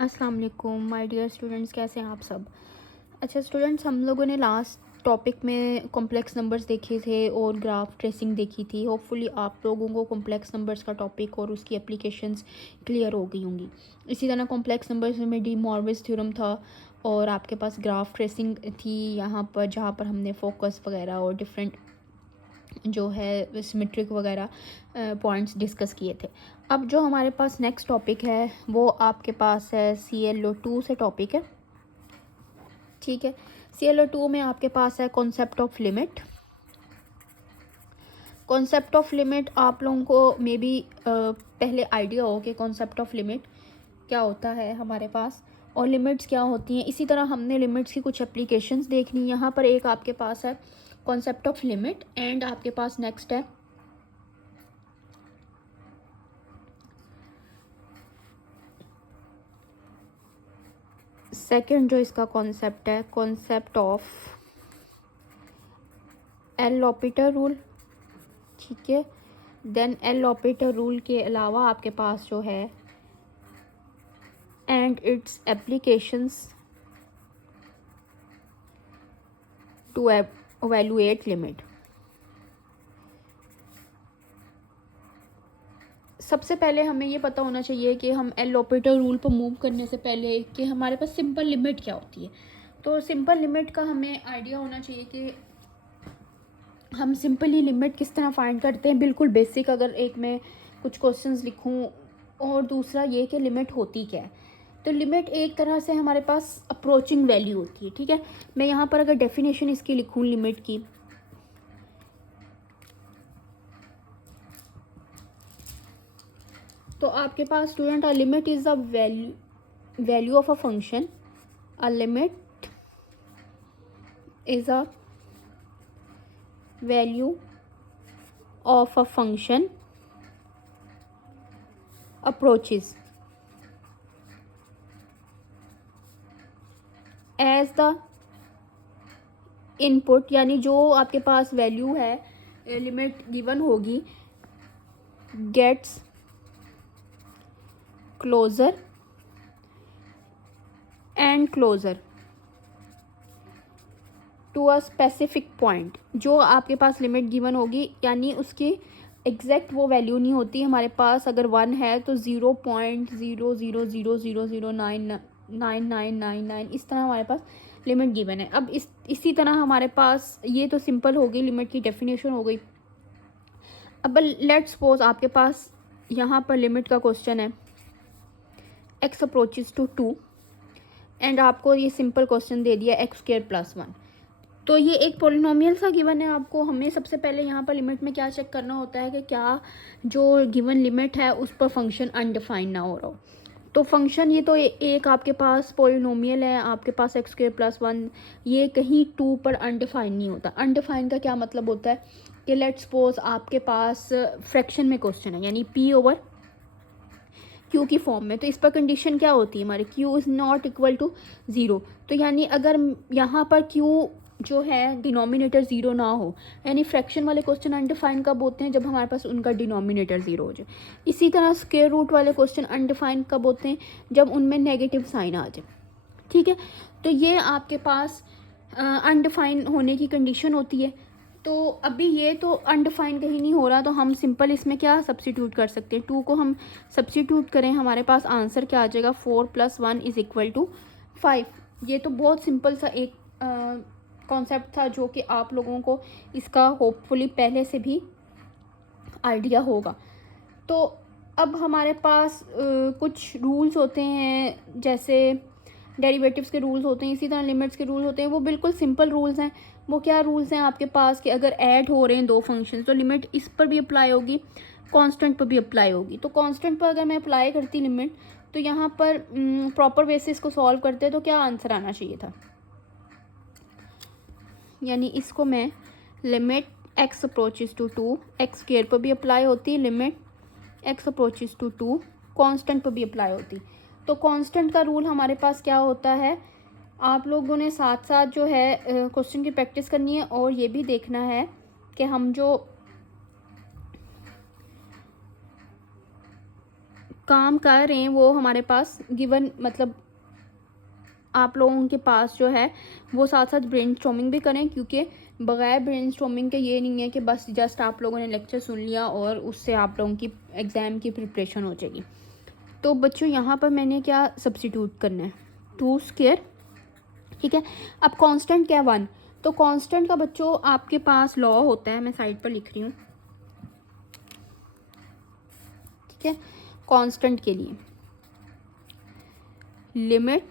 अस्सलाम वालेकुम my dear students, कैसे हैं आप सब। अच्छा स्टूडेंट्स, हम लोगों ने लास्ट टॉपिक में कॉम्प्लेक्स नंबर्स देखे थे और ग्राफ ट्रेसिंग देखी थी। होपफुली आप लोगों को कॉम्प्लेक्स नंबर्स का टॉपिक और उसकी एप्लीकेशंस क्लियर हो गई होंगी। इसी तरह कॉम्प्लेक्स नंबर्स में डी मॉर्विस थ्योरम था और आपके पास ग्राफ ट्रेसिंग थी यहाँ पर, जहाँ पर हमने फोकस वगैरह और डिफरेंट जो है सिमेट्रिक वगैरह पॉइंट्स डिस्कस किए थे। अब जो हमारे पास नेक्स्ट टॉपिक है वो आपके पास है ClO2 से टॉपिक है, ठीक है। ClO2 में आपके पास है concept of limit. Concept of limit आप लोगों को मे बी पहले आइडिया हो कि कॉन्सेप्ट ऑफ लिमिट क्या होता है हमारे पास और लिमिट्स क्या होती हैं। इसी तरह हमने लिमिट्स की कुछ एप्लीकेशंस देखनी। यहाँ पर एक आपके पास है कॉन्सेप्ट ऑफ लिमिट एंड आपके पास नेक्स्ट है सेकंड, जो इसका कॉन्सेप्ट है कॉन्सेप्ट ऑफ एल लॉपिटर रूल, ठीक है। देन एल लॉपिटर रूल के अलावा आपके पास जो है and its applications to evaluate limit. सबसे पहले हमें ये पता होना चाहिए कि हम एल लॉपिटर रूल पर मूव करने से पहले कि हमारे पास सिंपल लिमिट क्या होती है। तो सिंपल लिमिट का हमें आइडिया होना चाहिए कि हम सिंपली लिमिट किस तरह फाइंड करते हैं। बिल्कुल बेसिक, अगर एक मैं कुछ क्वेश्चंस लिखूं और दूसरा ये कि लिमिट होती क्या है। तो लिमिट एक तरह से हमारे पास अप्रोचिंग वैल्यू होती है, ठीक है। मैं यहाँ पर अगर डेफिनेशन इसकी लिखूं लिमिट की, तो आपके पास student a limit is the value of a function. A limit is a value of a function approaches as the input, यानी जो आपके पास वैल्यू है लिमिट गिवन होगी gets closer and closer to a specific point. जो आपके पास limit given होगी यानी उसकी एग्जैक्ट वो वैल्यू नहीं होती हमारे पास। अगर 1 है तो 0.0000999999 इस तरह हमारे पास लिमिट गिवन है। अब इसी तरह हमारे पास ये तो सिंपल हो गई, लिमिट की डेफिनेशन हो गई। अब लेट्स सपोज आपके पास यहाँ पर लिमिट का क्वेश्चन है x अप्रोचेस टू 2 एंड आपको ये सिंपल क्वेश्चन दे दिया x² + 1। तो ये एक पॉलिनोमियल सा गिवन है आपको। हमें सबसे पहले यहाँ पर लिमिट में क्या चेक करना होता है कि क्या जो गिवन लिमिट है उस पर फंक्शन अनडिफाइंड ना हो रहा हो। तो फंक्शन ये तो एक आपके पास पॉलिनोमियल है, आपके पास x² + 1, ये कहीं 2 पर अनडिफाइंड नहीं होता। अनडिफाइंड का क्या मतलब होता है कि लेट्स सपोज आपके पास फ्रैक्शन में क्वेश्चन है यानी p/q की फॉर्म में। तो इस पर कंडीशन क्या होती है हमारी, q is not equal to 0। तो यानी अगर यहाँ पर q जो है डिनोमिनेटर 0 ना हो, यानी फ्रैक्शन वाले क्वेश्चन अनडिफाइंड कब होते हैं, जब हमारे पास उनका डिनोमिनेटर 0 हो जाए। इसी तरह स्क्वायर रूट वाले क्वेश्चन अनडिफाइंड कब होते हैं, जब उनमें नेगेटिव साइन आ जाए, ठीक है। तो ये आपके पास अनडिफाइंड होने की कंडीशन होती है। तो अभी ये तो अनडिफाइंड कहीं नहीं हो रहा, तो हम सिंपल इसमें क्या सब्स्टिट्यूट कर सकते हैं, 2 को हम सब्स्टिट्यूट करें, हमारे पास आंसर क्या आ जाएगा, 4 + 1 = 5। ये तो बहुत सिंपल सा एक कॉन्सेप्ट था जो कि आप लोगों को इसका होपफुली पहले से भी आइडिया होगा। तो अब हमारे पास कुछ रूल्स होते हैं, जैसे डेरिवेटिव्स के रूल्स होते हैं, इसी तरह लिमिट्स के रूल होते हैं। वो बिल्कुल सिंपल रूल्स हैं। वो क्या रूल्स हैं आपके पास कि अगर ऐड हो रहे हैं दो फंक्शन तो लिमिट इस पर भी अप्लाई होगी, कांस्टेंट पर भी अप्लाई होगी। तो कांस्टेंट पर अगर मैं अप्लाई करती लिमिट, तो यहाँ पर प्रॉपर बेसिस को सॉल्व करते तो क्या आंसर आना चाहिए था, यानी इसको मैं limit x approaches to 2, x² पर भी अप्लाई होती, limit x approaches to 2 constant पर भी अप्लाई होती। तो कांस्टेंट का रूल हमारे पास क्या होता है, आप लोगों ने साथ साथ जो है क्वेश्चन की प्रैक्टिस करनी है और ये भी देखना है कि हम जो काम कर रहे हैं वो हमारे पास गिवन, मतलब आप लोगों के पास जो है वो साथ साथ ब्रेनस्टॉर्मिंग भी करें, क्योंकि बगैर ब्रेनस्टॉर्मिंग के ये नहीं है कि बस जस्ट आप लोगों ने लेक्चर सुन लिया और उससे आप लोगों की एग्ज़ाम की प्रिपरेशन हो जाएगी। तो बच्चों यहाँ पर मैंने क्या सब्स्टिट्यूट करना है, 2², ठीक है। अब कांस्टेंट क्या है 1, तो कांस्टेंट का बच्चों आपके पास लॉ होता है, मैं साइड पर लिख रही हूँ, ठीक है। कांस्टेंट के लिए limit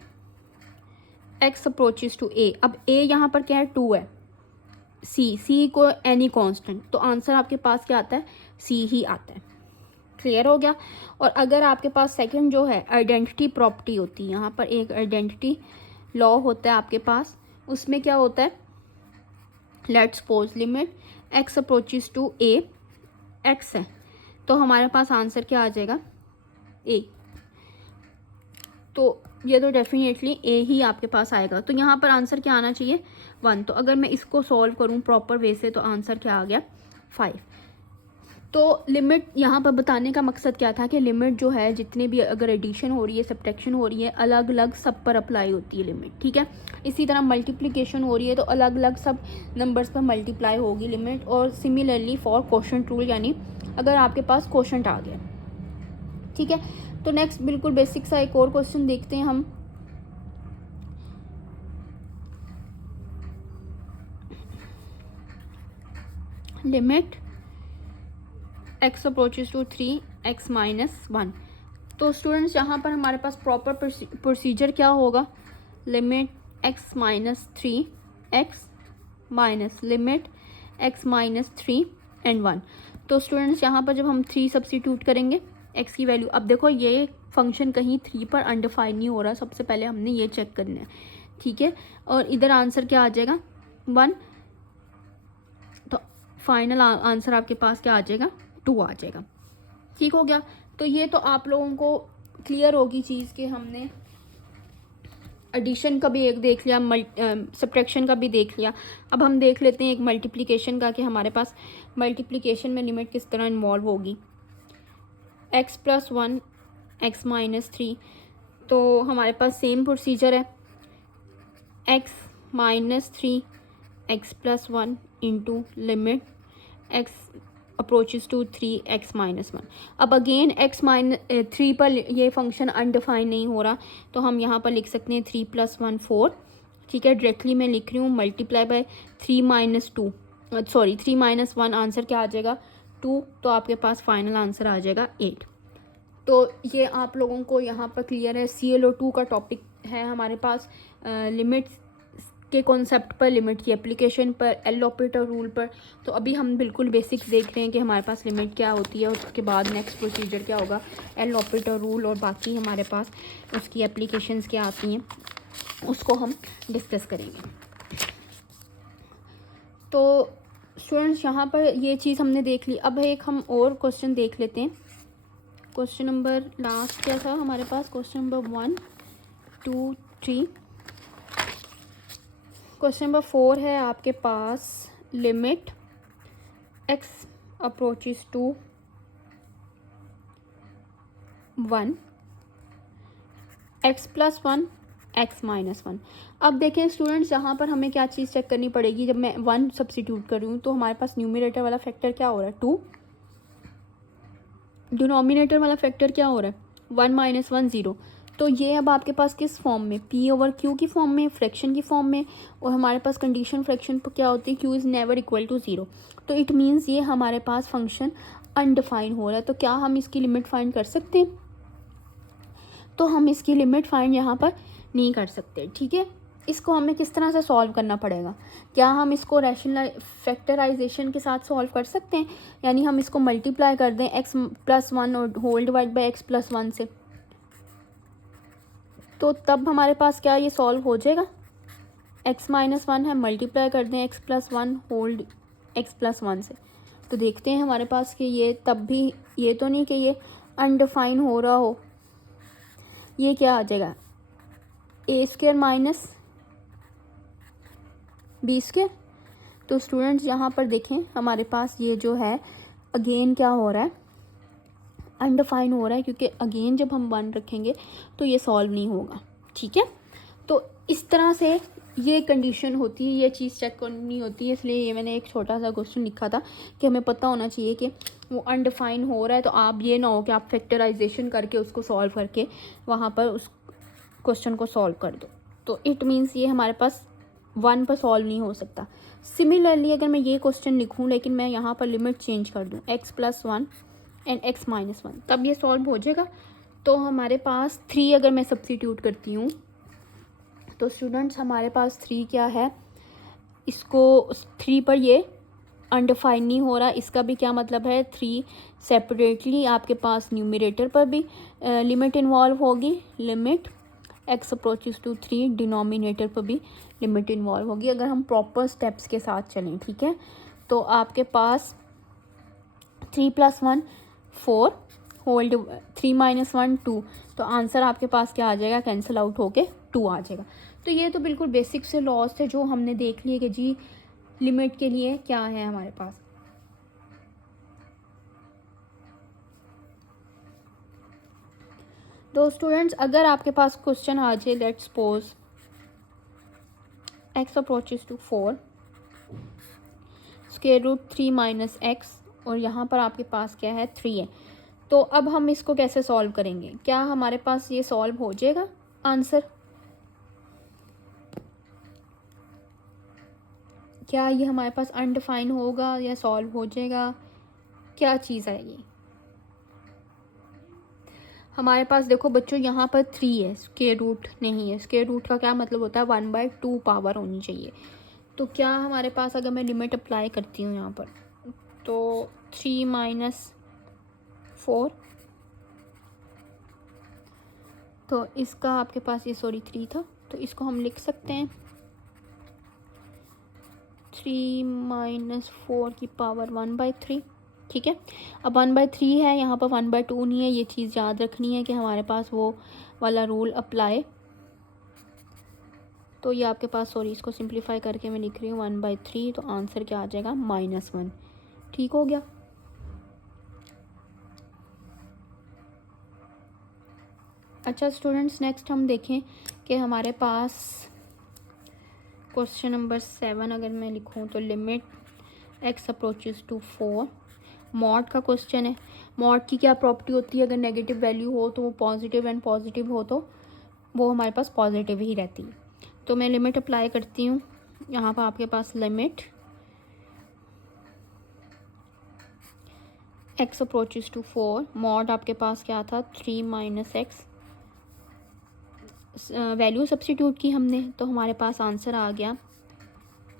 x approaches to a, अब a यहाँ पर क्या है 2 है, c को एनी कांस्टेंट, तो आंसर आपके पास क्या आता है c ही आता है। क्लियर हो गया। और अगर आपके पास सेकंड जो है आइडेंटिटी प्रॉपर्टी होती है, यहाँ पर एक आइडेंटिटी लॉ होता है आपके पास, उसमें क्या होता है, let's suppose limit x approaches to a, x है तो हमारे पास आंसर क्या आ जाएगा a, तो ये तो डेफिनेटली a ही आपके पास आएगा। तो यहाँ पर आंसर क्या आना चाहिए 1, तो अगर मैं इसको सॉल्व करूँ प्रॉपर वे से तो आंसर क्या आ गया 5। तो लिमिट यहाँ पर बताने का मकसद क्या था कि लिमिट जो है जितने भी अगर एडिशन हो रही है सब्ट्रैक्शन हो रही है अलग अलग सब पर अप्लाई होती है लिमिट, ठीक है। इसी तरह मल्टीप्लिकेशन हो रही है तो अलग अलग सब नंबर्स पर मल्टीप्लाई होगी लिमिट। और सिमिलरली फॉर क्वोशंट रूल, यानी अगर आपके पास क्वोशंट आ गया, ठीक है। तो नेक्स्ट बिल्कुल बेसिक सा एक और क्वेश्चन देखते हैं हम। Limit x approaches to 3x minus 1, तो स्टूडेंट्स यहाँ पर हमारे पास प्रॉपर प्रोसीजर क्या होगा, limit x minus 3x minus limit x minus 3 and 1। तो स्टूडेंट्स यहाँ पर जब हम 3 सब्स्टिट्यूट करेंगे x की वैल्यू, अब देखो ये फंक्शन कहीं 3 पर अनडिफाइन नहीं हो रहा, सबसे पहले हमने ये चेक करना है, ठीक है। और इधर आंसर क्या आ जाएगा 1, तो फाइनल आंसर आपके पास क्या आ जाएगा 2 आ जाएगा, ठीक हो गया। तो ये तो आप लोगों को क्लियर होगी चीज़ कि हमने एडिशन का भी एक देख लिया, सब्ट्रैक्शन का भी देख लिया। अब हम देख लेते हैं एक मल्टीप्लिकेशन का कि हमारे पास मल्टीप्लिकेशन में लिमिट किस तरह इन्वॉल्व होगी। x प्लस 1 x माइनस 3, तो हमारे पास सेम प्रोसीजर है, x minus 3 x plus 1 into limit x approaches to 3x minus 1। अब अगेन x माइनस 3 पर ये फंक्शन अनडिफाइन नहीं हो रहा, तो हम यहाँ पर लिख सकते हैं 3 प्लस 1 4, ठीक है। डायरेक्टली मैं लिख रही हूँ multiply by 3 minus 2, sorry 3 minus 1, answer क्या आ जाएगा 2, तो आपके पास फाइनल आंसर आ जाएगा 8। तो ये आप लोगों को यहाँ पर क्लियर है। ClO2 का टॉपिक है हमारे पास, लिमिट्स के कॉन्सेप्ट पर, लिमिट की एप्लीकेशन पर, एल ऑपरेटर रूल पर। तो अभी हम बिल्कुल बेसिक्स देख रहे हैं कि हमारे पास लिमिट क्या होती है, उसके बाद नेक्स्ट प्रोसीजर क्या होगा, एल ऑपरेटर रूल, और बाकी हमारे पास उसकी एप्लीकेशंस क्या आती हैं उसको हम डिस्कस करेंगे। तो स्टूडेंट्स यहाँ पर ये चीज़ हमने देख ली। अब एक हम और क्वेश्चन देख लेते हैं। क्वेश्चन नंबर लास्ट क्या था हमारे पास, क्वेश्चन नंबर 1 2 3। क्वेश्चन नंबर 4 है आपके पास, limit x approaches to 1 x plus 1 x minus 1। अब देखें स्टूडेंट्स यहाँ पर हमें क्या चीज़ चेक करनी पड़ेगी, जब मैं 1 सब्स्टिट्यूट कर रही हूँ तो हमारे पास न्यूमरेटर वाला फैक्टर क्या हो रहा है 2, डिनोमिनेटर वाला फैक्टर क्या हो रहा है 1 माइनस 1 0। तो ये अब आपके पास किस फॉर्म में, p ओवर q की फॉर्म में, फ्रैक्शन की फॉर्म में, और हमारे पास कंडीशन फ्रैक्शन पर क्या होती है q is never equal to 0। तो इट मीन्स ये हमारे पास फंक्शन अनडिफाइन हो रहा है। तो क्या हम इसकी लिमिट फाइंड कर सकते हैं, तो हम इसकी लिमिट फाइंड यहाँ पर नहीं कर सकते, ठीक है। इसको हमें किस तरह से सॉल्व करना पड़ेगा, क्या हम इसको रैशनल फैक्टराइजेशन के साथ सॉल्व कर सकते हैं, यानी हम इसको मल्टीप्लाई कर दें x प्लस 1 और whole divide by x plus 1 से, तो तब हमारे पास क्या ये सॉल्व हो जाएगा। x माइनस 1 है, मल्टीप्लाई कर दें x plus 1 hold x plus 1 से, तो देखते हैं हमारे पास कि ये तब भी, ये तो नहीं कि ये अनडिफाइन हो रहा हो, ये क्या आ जाएगा a square minus b square. तो स्टूडेंट्स यहाँ पर देखें हमारे पास ये जो है अगेन क्या हो रहा है, अनडिफाइन हो रहा है, क्योंकि अगेन जब हम 1 रखेंगे तो ये सॉल्व नहीं होगा, ठीक है। तो इस तरह से ये कंडीशन होती है, ये चीज़ चेक करनी होती है, इसलिए ये मैंने एक छोटा सा क्वेश्चन लिखा था कि हमें पता होना चाहिए कि वो अनडिफाइन हो रहा है। तो आप ये ना हो कि आप फैक्टराइजेशन करके उसको सॉल्व करके वहाँ पर उस क्वेश्चन को सॉल्व कर दो, तो इट मीन्स ये हमारे पास 1 पर सॉल्व नहीं हो सकता। सिमिलरली अगर मैं ये क्वेश्चन लिखूँ लेकिन मैं यहाँ पर लिमिट चेंज कर दूँ x+1 एंड x-1, तब ये सॉल्व हो जाएगा। तो हमारे पास 3 अगर मैं सब्स्टिट्यूट करती हूँ तो स्टूडेंट्स हमारे पास 3 क्या है, इसको 3 पर ये अनडिफाइन नहीं हो रहा, इसका भी क्या मतलब है 3 सेपरेटली आपके पास न्यूमरेटर पर भी लिमिट इन्वॉल्व होगी, limit x approaches to 3 denominator पर भी लिमिट इन्वॉल्व होगी, अगर हम प्रॉपर स्टेप्स के साथ चलें, ठीक है। तो आपके पास 3 + 1 4 होल्ड 3 - 1 2, तो आंसर आपके पास क्या आ जाएगा, कैंसिल आउट होके 2 आ जाएगा। तो ये तो बिल्कुल बेसिक से लॉस थे जो हमने देख लिए कि जी लिमिट के लिए क्या है हमारे पास। तो स्टूडेंट्स अगर आपके पास क्वेश्चन आ जाए, let's suppose x approaches to 4 √3 - x, और यहाँ पर आपके पास क्या है 3 है, तो अब हम इसको कैसे सॉल्व करेंगे, क्या हमारे पास ये सॉल्व हो जाएगा आंसर, क्या ये हमारे पास अनडिफाइन होगा या सॉल्व हो जाएगा, क्या चीज़ है ये। हमारे पास देखो बच्चों यहाँ पर 3 है, स्क्वायर रूट नहीं है, स्क्वायर रूट का क्या मतलब होता है 1/2 पावर होनी चाहिए। तो क्या हमारे पास अगर मैं लिमिट अप्लाई करती हूँ यहाँ पर, तो 3 - 4, तो इसका आपके पास ये 3 था, तो इसको हम लिख सकते हैं 3 - 4 की पावर 1/3, ठीक है। अब 1/3 है, यहाँ पर 1/2 नहीं है, ये चीज़ याद रखनी है कि हमारे पास वो वाला रूल अप्लाई। तो ये आपके पास इसको सिंप्लीफाई करके मैं लिख रही हूँ 1/3, तो आंसर क्या आ जाएगा -1, ठीक हो गया। अच्छा स्टूडेंट्स नेक्स्ट हम देखें कि हमारे पास क्वेश्चन नंबर 7 अगर मैं लिखूँ तो limit x approaches to 4, mod का क्वेश्चन है। मॉड की क्या प्रॉपर्टी होती है, अगर नेगेटिव वैल्यू हो तो वो पॉजिटिव एंड पॉजिटिव हो तो वो हमारे पास पॉजिटिव ही रहती है। तो मैं लिमिट अप्लाई करती हूँ, यहाँ पर आपके पास limit x approaches to 4, mod आपके पास क्या था 3 - x, वैल्यू सब्स्टिट्यूट की हमने, तो हमारे पास आंसर आ गया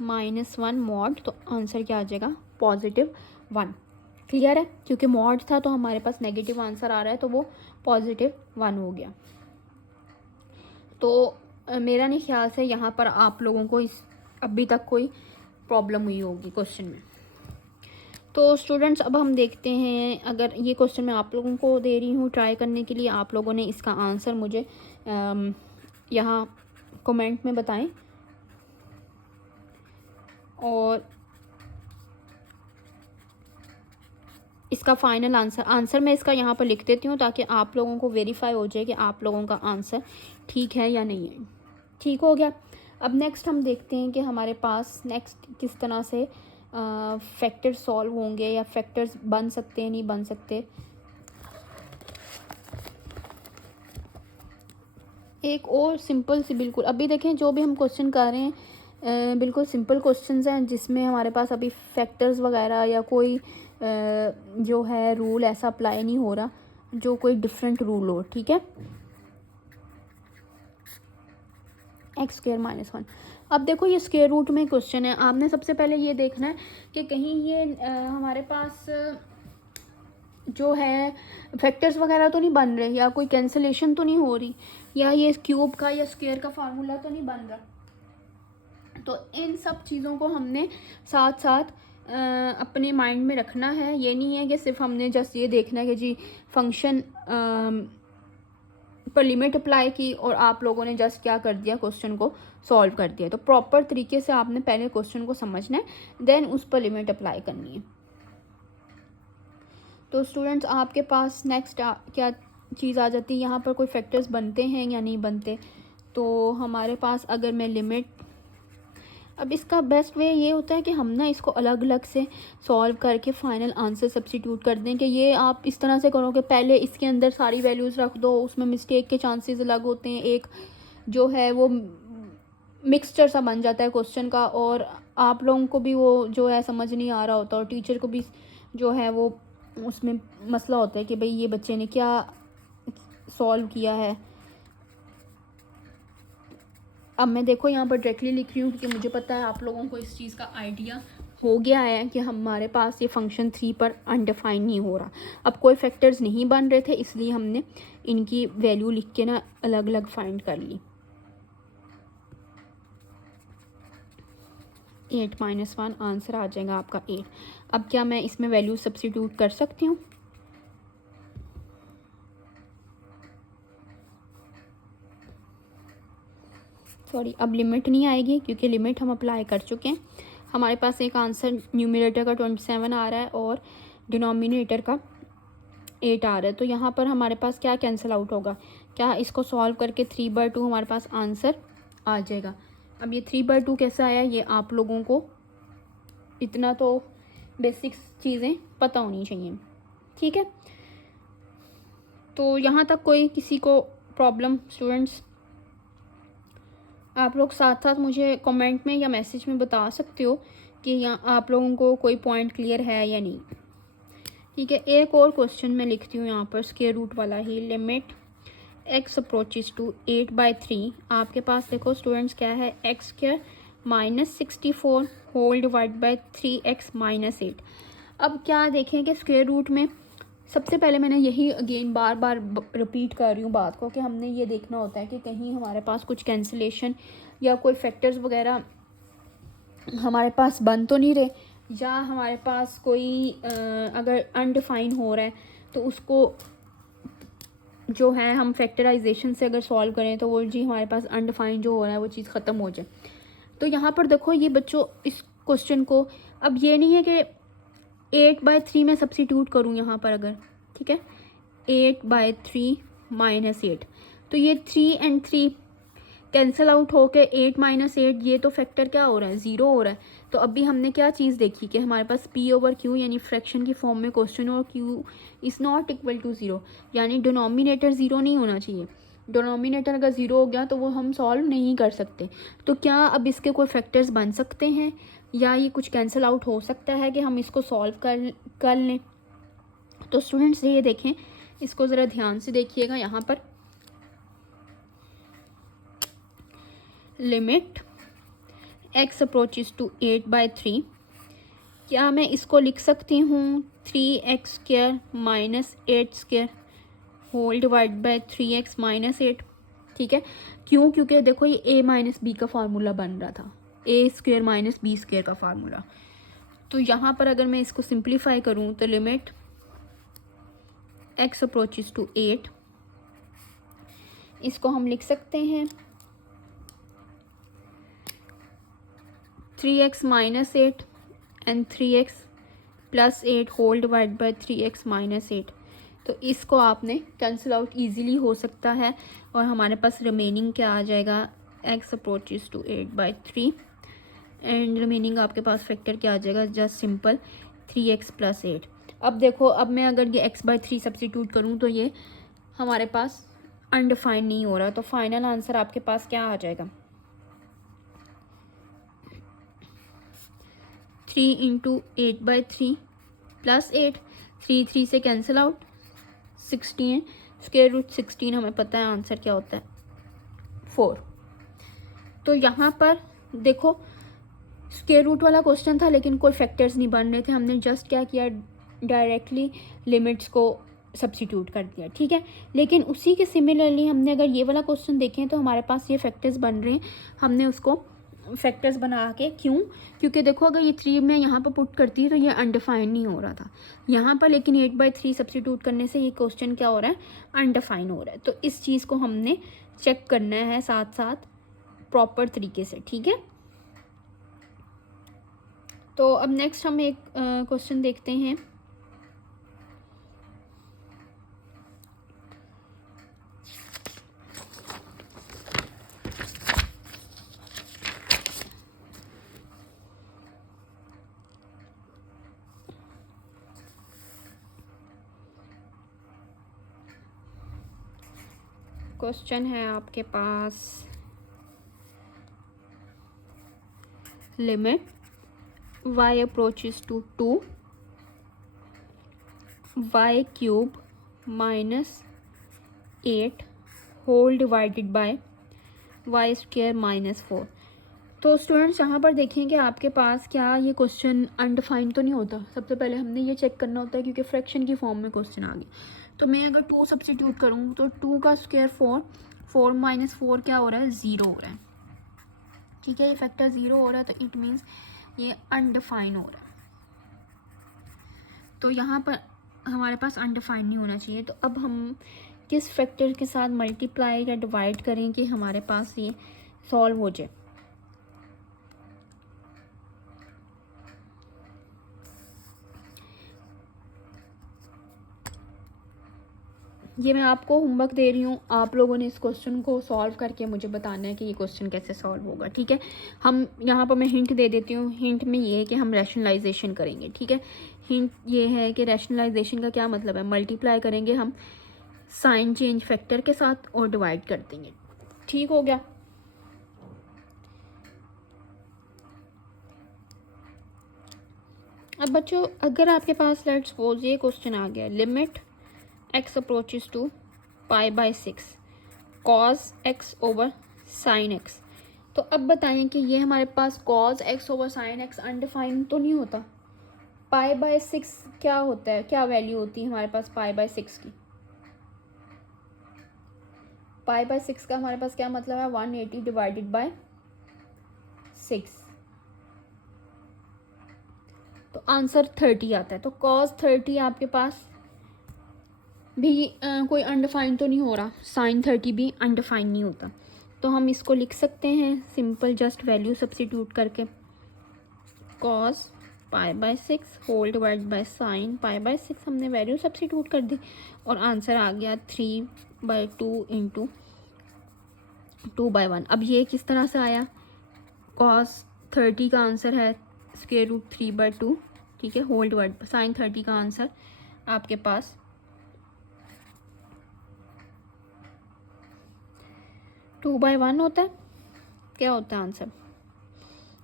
-1 मॉड, तो आंसर क्या आ जाएगा +1। क्लियर है, क्योंकि मॉड था तो हमारे पास नेगेटिव आंसर आ रहा है तो वो +1 हो गया। तो मेरा नहीं ख्याल से यहाँ पर आप लोगों को इस अभी तक कोई प्रॉब्लम हुई होगी क्वेश्चन में। तो स्टूडेंट्स अब हम देखते हैं, अगर ये क्वेश्चन मैं आप लोगों को दे रही हूँ ट्राई करने के लिए, आप लोगों ने इसका आंसर मुझे यहाँ कमेंट में बताएं, और इसका फाइनल आंसर मैं इसका यहाँ पर लिख देती हूँ ताकि आप लोगों को वेरीफाई हो जाए कि आप लोगों का आंसर ठीक है या नहीं है। ठीक हो गया। अब नेक्स्ट हम देखते हैं कि हमारे पास नेक्स्ट किस तरह से फैक्टर सॉल्व होंगे या फैक्टर्स बन सकते हैं नहीं बन सकते। एक और सिंपल सी बिल्कुल अभी देखें जो भी हम क्वेश्चन कर रहे हैं बिल्कुल सिंपल क्वेश्चंस हैं जिसमें हमारे पास अभी फैक्टर्स वगैरह या कोई जो है रूल ऐसा अप्लाई नहीं हो रहा जो कोई डिफरेंट रूल हो। ठीक है, x² - 1। अब देखो ये स्क्वायर रूट में क्वेश्चन है, आपने सबसे पहले ये देखना है कि कहीं ये हमारे पास जो है फैक्टर्स वगैरह तो नहीं बन रहे या कोई कैंसिलेशन तो नहीं हो रही या ये क्यूब का या स्क्वायर का फार्मूला तो नहीं बन रहा। तो इन सब चीज़ों को हमने साथ साथ अपने माइंड में रखना है। ये नहीं है कि सिर्फ हमने जस्ट ये देखना है कि जी फंक्शन पर लिमिट अप्लाई की और आप लोगों ने जस्ट क्या कर दिया क्वेश्चन को सॉल्व कर दिया। तो प्रॉपर तरीके से आपने पहले क्वेश्चन को समझना है, देन उस पर लिमिट अप्लाई करनी है। तो स्टूडेंट्स आपके पास नेक्स्ट क्या चीज़ आ जाती है, यहाँ पर कोई फैक्टर्स बनते हैं या नहीं बनते। तो हमारे पास अगर मैं लिमिट, अब इसका बेस्ट वे ये होता है कि हम ना इसको अलग अलग से सॉल्व करके फाइनल आंसर सब्स्टिट्यूट कर दें। कि ये आप इस तरह से करो कि पहले इसके अंदर सारी वैल्यूज़ रख दो, उसमें मिस्टेक के चांसेस अलग होते हैं, एक जो है वो मिक्सचर सा बन जाता है क्वेश्चन का, और आप लोगों को भी वो जो है समझ नहीं आ रहा होता, और टीचर को भी जो है वो उसमें मसला होता है कि भाई ये बच्चे ने क्या सॉल्व किया है। अब मैं देखो यहाँ पर डायरेक्टली लिख रही हूँ क्योंकि मुझे पता है आप लोगों को इस चीज़ का आइडिया हो गया है कि हमारे पास ये फंक्शन 3 पर अनडिफाइन नहीं हो रहा। अब कोई फैक्टर्स नहीं बन रहे थे, इसलिए हमने इनकी वैल्यू लिख के ना अलग अलग फाइंड कर ली। 8 - 1 आंसर आ जाएगा आपका 8। अब क्या मैं इसमें वैल्यू सब्स्टिट्यूट कर सकती हूँ? सॉरी, अब लिमिट नहीं आएगी क्योंकि लिमिट हम अप्लाई कर चुके हैं। हमारे पास एक आंसर न्यूमरेटर का 27 आ रहा है और डिनोमिनेटर का 8 आ रहा है। तो यहाँ पर हमारे पास क्या कैंसिल आउट होगा? क्या इसको सॉल्व करके 3/2 हमारे पास आंसर आ जाएगा। अब ये 3/2 कैसा आया, ये आप लोगों को इतना तो बेसिक्स चीज़ें पता होनी चाहिए, ठीक है। तो यहाँ तक कोई किसी को प्रॉब्लम? स्टूडेंट्स आप लोग साथ साथ मुझे कमेंट में या मैसेज में बता सकते हो कि यहाँ आप लोगों को कोई पॉइंट क्लियर है या नहीं, ठीक है। एक और क्वेश्चन मैं लिखती हूँ यहाँ पर, स्क्वायर रूट वाला ही। Limit x approaches to 8/3। आपके पास देखो स्टूडेंट्स क्या है, x² - 64 whole divide by 3x - 8। अब क्या देखें कि स्क्वायर रूट में सबसे पहले मैंने यही अगेन बार बार रिपीट कर रही हूँ बात को कि हमने ये देखना होता है कि कहीं हमारे पास कुछ कैंसिलेशन या कोई फैक्टर्स वगैरह हमारे पास बन तो नहीं रहे, या हमारे पास कोई अगर अनडिफाइन हो रहा है तो उसको जो है हम फैक्टराइजेशन से अगर सॉल्व करें तो वो जी हमारे पास अनडिफाइन जो हो रहा है वो चीज़ ख़त्म हो जाए। तो यहाँ पर देखो ये बच्चों इस क्वेश्चन को, अब ये नहीं है कि 8/3 में सब्स्टिट्यूट करूँ यहाँ पर अगर, ठीक है, 8/3 - 8, तो ये 3 और 3 कैंसिल आउट हो के 8 - 8, ये तो फैक्टर क्या हो रहा है, 0 हो रहा है। तो अभी हमने क्या चीज़ देखी कि हमारे पास P/Q यानी फ्रैक्शन की फॉर्म में क्वेश्चन और Q is not equal to 0, यानी डिनोमिनेटर 0 नहीं होना चाहिए। डिनोमिनेटर अगर 0 हो गया तो वो हम सॉल्व नहीं कर सकते। तो क्या अब इसके कोई फैक्टर्स बन सकते हैं या ये कुछ कैंसिल आउट हो सकता है कि हम इसको सॉल्व कर लें? तो स्टूडेंट्स ये देखें, इसको ज़रा ध्यान से देखिएगा। यहाँ पर लिमिट x अप्रोचेस टू 8/3, क्या मैं इसको लिख सकती हूँ 3x² - 8² whole divide by 3x - 8, ठीक है। क्यों? क्योंकि देखो ये a - b का फार्मूला बन रहा था, a² - b² का फार्मूला। तो यहाँ पर अगर मैं इसको सिंप्लीफाई करूँ तो लिमिट x अप्रोचेस टू 8, इसको हम लिख सकते हैं 3x - 8 and 3x + 8 whole divide by 3x - 8। तो इसको आपने कैंसिल आउट ईजीली हो सकता है और हमारे पास रिमेनिंग क्या आ जाएगा, x approaches to 8/3 and remaining आपके पास फैक्टर क्या आ जाएगा, जस्ट सिंपल 3x + 8। अब देखो, अब मैं अगर ये x/3 सब्स्टिट्यूट करूँ तो ये हमारे पास अनडिफाइन नहीं हो रहा। तो फाइनल आंसर आपके पास क्या आ जाएगा, 3 × 8/3 + 8, 3 से कैंसिल आउट, 16 स्क्वायर रूट 16 हमें पता है आंसर क्या होता है, 4। तो यहाँ पर देखो स्क्वायर रूट वाला क्वेश्चन था लेकिन कोई फैक्टर्स नहीं बन रहे थे, हमने जस्ट क्या किया, डायरेक्टली लिमिट्स को सब्स्टिट्यूट कर दिया, ठीक है। लेकिन उसी के सिमिलरली हमने अगर ये वाला क्वेश्चन देखें तो हमारे पास ये फैक्टर्स बन रहे हैं, हमने उसको फैक्टर्स बना के, क्यों? क्योंकि देखो अगर ये 3 मैं यहाँ पर पुट करती तो ये अनडिफाइन नहीं हो रहा था यहाँ पर, लेकिन 8/3 सब्स्टिट्यूट करने से ये क्वेश्चन क्या हो रहा है, अनडिफाइन हो रहा है। तो इस चीज़ को हमने चेक करना है साथ साथ प्रॉपर तरीके से, ठीक है। तो अब नेक्स्ट हम एक क्वेश्चन देखते हैं। क्वेश्चन है आपके पास limit y approaches to 2 y cube minus 8 whole divided by y square minus 4। तो स्टूडेंट्स यहाँ पर देखें कि आपके पास क्या ये क्वेश्चन अनडिफाइंड तो नहीं होता। सबसे पहले हमने ये चेक करना होता है क्योंकि फ्रैक्शन की फॉर्म में क्वेश्चन आ गया। तो मैं अगर 2 सब्स्टिट्यूट करूँ तो 2 का स्क्वायर 4, 4 माइनस 4 क्या हो रहा है, 0 हो रहा है। ठीक है, ये फैक्टर 0 हो रहा है तो इट मीन्स ये अनडिफाइन हो रहा है। तो यहाँ पर हमारे पास अनडिफाइन नहीं होना चाहिए। तो अब हम किस फैक्टर के साथ मल्टीप्लाई या डिवाइड करें कि हमारे पास ये सॉल्व हो जाए। ये मैं आपको होमवर्क दे रही हूँ, आप लोगों ने इस क्वेश्चन को सॉल्व करके मुझे बताना है कि ये क्वेश्चन कैसे सॉल्व होगा। ठीक है, हम यहाँ पर मैं हिंट दे देती हूँ। हिंट में ये है कि हम रैशनलाइजेशन करेंगे। ठीक है, हिंट ये है कि रैशनलाइजेशन का क्या मतलब है, मल्टीप्लाई करेंगे हम साइन चेंज फैक्टर के साथ और डिवाइड कर देंगे। ठीक हो गया। अब बच्चों अगर आपके पास लेट्स सपोज ये क्वेश्चन आ गया, limit x approaches to pi by 6 cos x over sine x। तो अब बताएं कि ये हमारे पास cos x over sine x undefined तो नहीं होता। पाई बाय 6 क्या होता है, क्या वैल्यू होती है हमारे पास पाई बाय 6 की। पाई बाय 6 का हमारे पास क्या मतलब है, 180 डिवाइडेड बाय 6। तो आंसर 30 आता है। तो कॉस 30 आपके पास भी कोई अनडिफाइन तो नहीं हो रहा, साइन 30 भी अनडिफाइन नहीं होता। तो हम इसको लिख सकते हैं सिंपल जस्ट वैल्यू सब्स्टिट्यूट करके, cos pi by 6 whole divide by sine pi by 6 हमने वैल्यू सब्स्टिट्यूट कर दी और आंसर आ गया 3/2 इंटू 2/1। अब ये किस तरह से आया, कॉस 30 का आंसर है स्क्वायर रूट 3/2। ठीक है, होल डिवाइड साइन 30 का आंसर आपके पास 2/1 होता है। क्या होता है आंसर,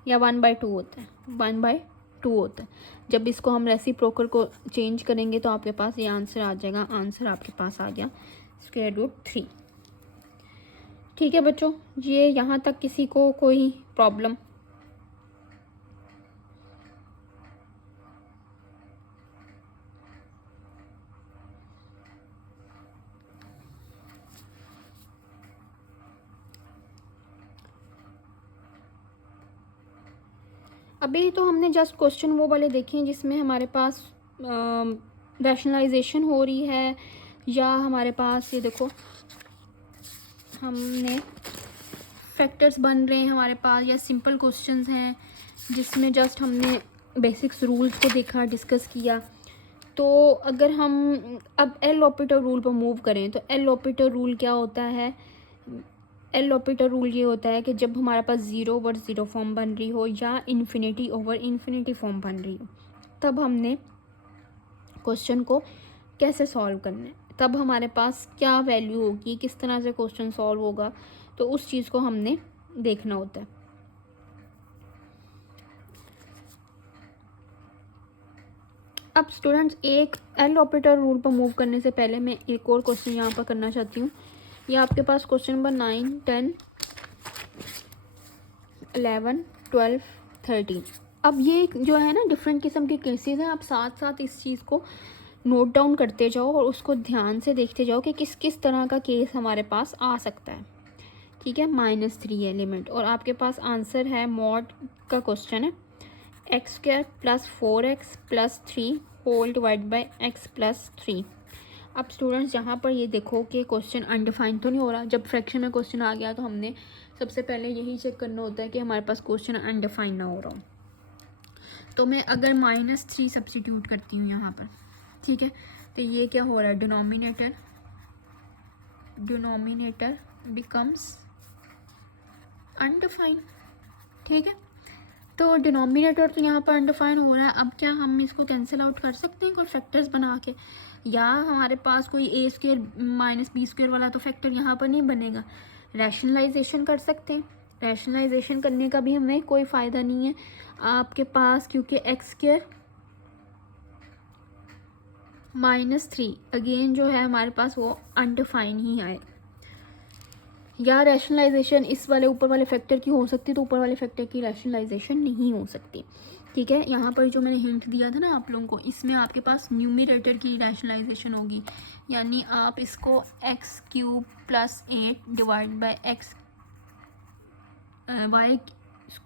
या 1/2 होता है, 1/2 होता है। जब इसको हम रेसिप्रोकल को चेंज करेंगे तो आपके पास ये आंसर आ जाएगा। आंसर आपके पास आ गया स्क्वायर रूट 3। ठीक है बच्चों, ये यहाँ तक किसी को कोई प्रॉब्लम। अभी तो हमने जस्ट क्वेश्चन वो वाले देखे हैं जिसमें हमारे पास रैशनलाइजेशन हो रही है, या हमारे पास ये देखो हमने फैक्टर्स बन रहे हैं हमारे पास, या सिंपल क्वेश्चंस हैं जिसमें जस्ट हमने बेसिक्स रूल्स को देखा, डिस्कस किया। तो अगर हम अब एल ऑपरेटर रूल पर मूव करें तो एल ऑपरेटर रूल क्या होता है, एल ऑपरेटर रूल ये होता है कि जब हमारे पास 0 ओवर 0 फॉर्म बन रही हो या इन्फिनिटी ओवर इन्फिनिटी फॉर्म बन रही हो, तब हमने क्वेश्चन को कैसे सॉल्व करना है, तब हमारे पास क्या वैल्यू होगी, किस तरह से क्वेश्चन सॉल्व होगा, तो उस चीज़ को हमने देखना होता है। अब स्टूडेंट्स एक एल ऑपरेटर रूल पर मूव करने से पहले मैं एक और क्वेश्चन यहाँ पर करना चाहती हूँ। ये आपके पास क्वेश्चन नंबर 9, 10, 11, 12, 13। अब ये जो है ना डिफरेंट किस्म के केसेस हैं, आप साथ साथ इस चीज़ को नोट डाउन करते जाओ और उसको ध्यान से देखते जाओ कि किस किस तरह का केस हमारे पास आ सकता है। ठीक है, -3 है लिमिट और आपके पास आंसर है मॉड का क्वेश्चन है x² + 4x + 3 whole divide by x + 3। अब स्टूडेंट्स यहाँ पर ये देखो कि क्वेश्चन अनडिफाइंड तो नहीं हो रहा। जब फ्रैक्शन में क्वेश्चन आ गया तो हमने सबसे पहले यही चेक करना होता है कि हमारे पास क्वेश्चन अनडिफाइंड ना हो रहा हो। तो मैं अगर -3 सब्स्टिट्यूट करती हूँ यहाँ पर, ठीक है, तो ये क्या हो रहा है, डिनोमिनेटर बिकम्स अनडिफाइंड। ठीक है, तो डिनोमिनेटर तो यहाँ पर अनडिफाइन हो रहा है। अब क्या हम इसको कैंसिल आउट कर सकते हैं कोई फैक्टर्स बना के, या हमारे पास कोई ए स्क्वायर माइनस बी स्क्वायर वाला तो फैक्टर यहाँ पर नहीं बनेगा। रैशनलाइजेशन कर सकते हैं, रैशनलाइजेशन करने का भी हमें कोई फ़ायदा नहीं है आपके पास, क्योंकि एक्स स्क्वायर -3 अगेन जो है हमारे पास वो अनडिफाइन ही आए। या रैशनलाइजेशन इस वाले ऊपर वाले फैक्टर की हो सकती है, तो ऊपर वाले फैक्टर की रैशनलाइजेशन नहीं हो सकती। ठीक है, यहाँ पर जो मैंने हिंट दिया था ना आप लोगों को, इसमें आपके पास न्यूमरेटर की रैशनलाइजेशन होगी, यानी आप इसको x³ + 8 डिवाइड बाय y³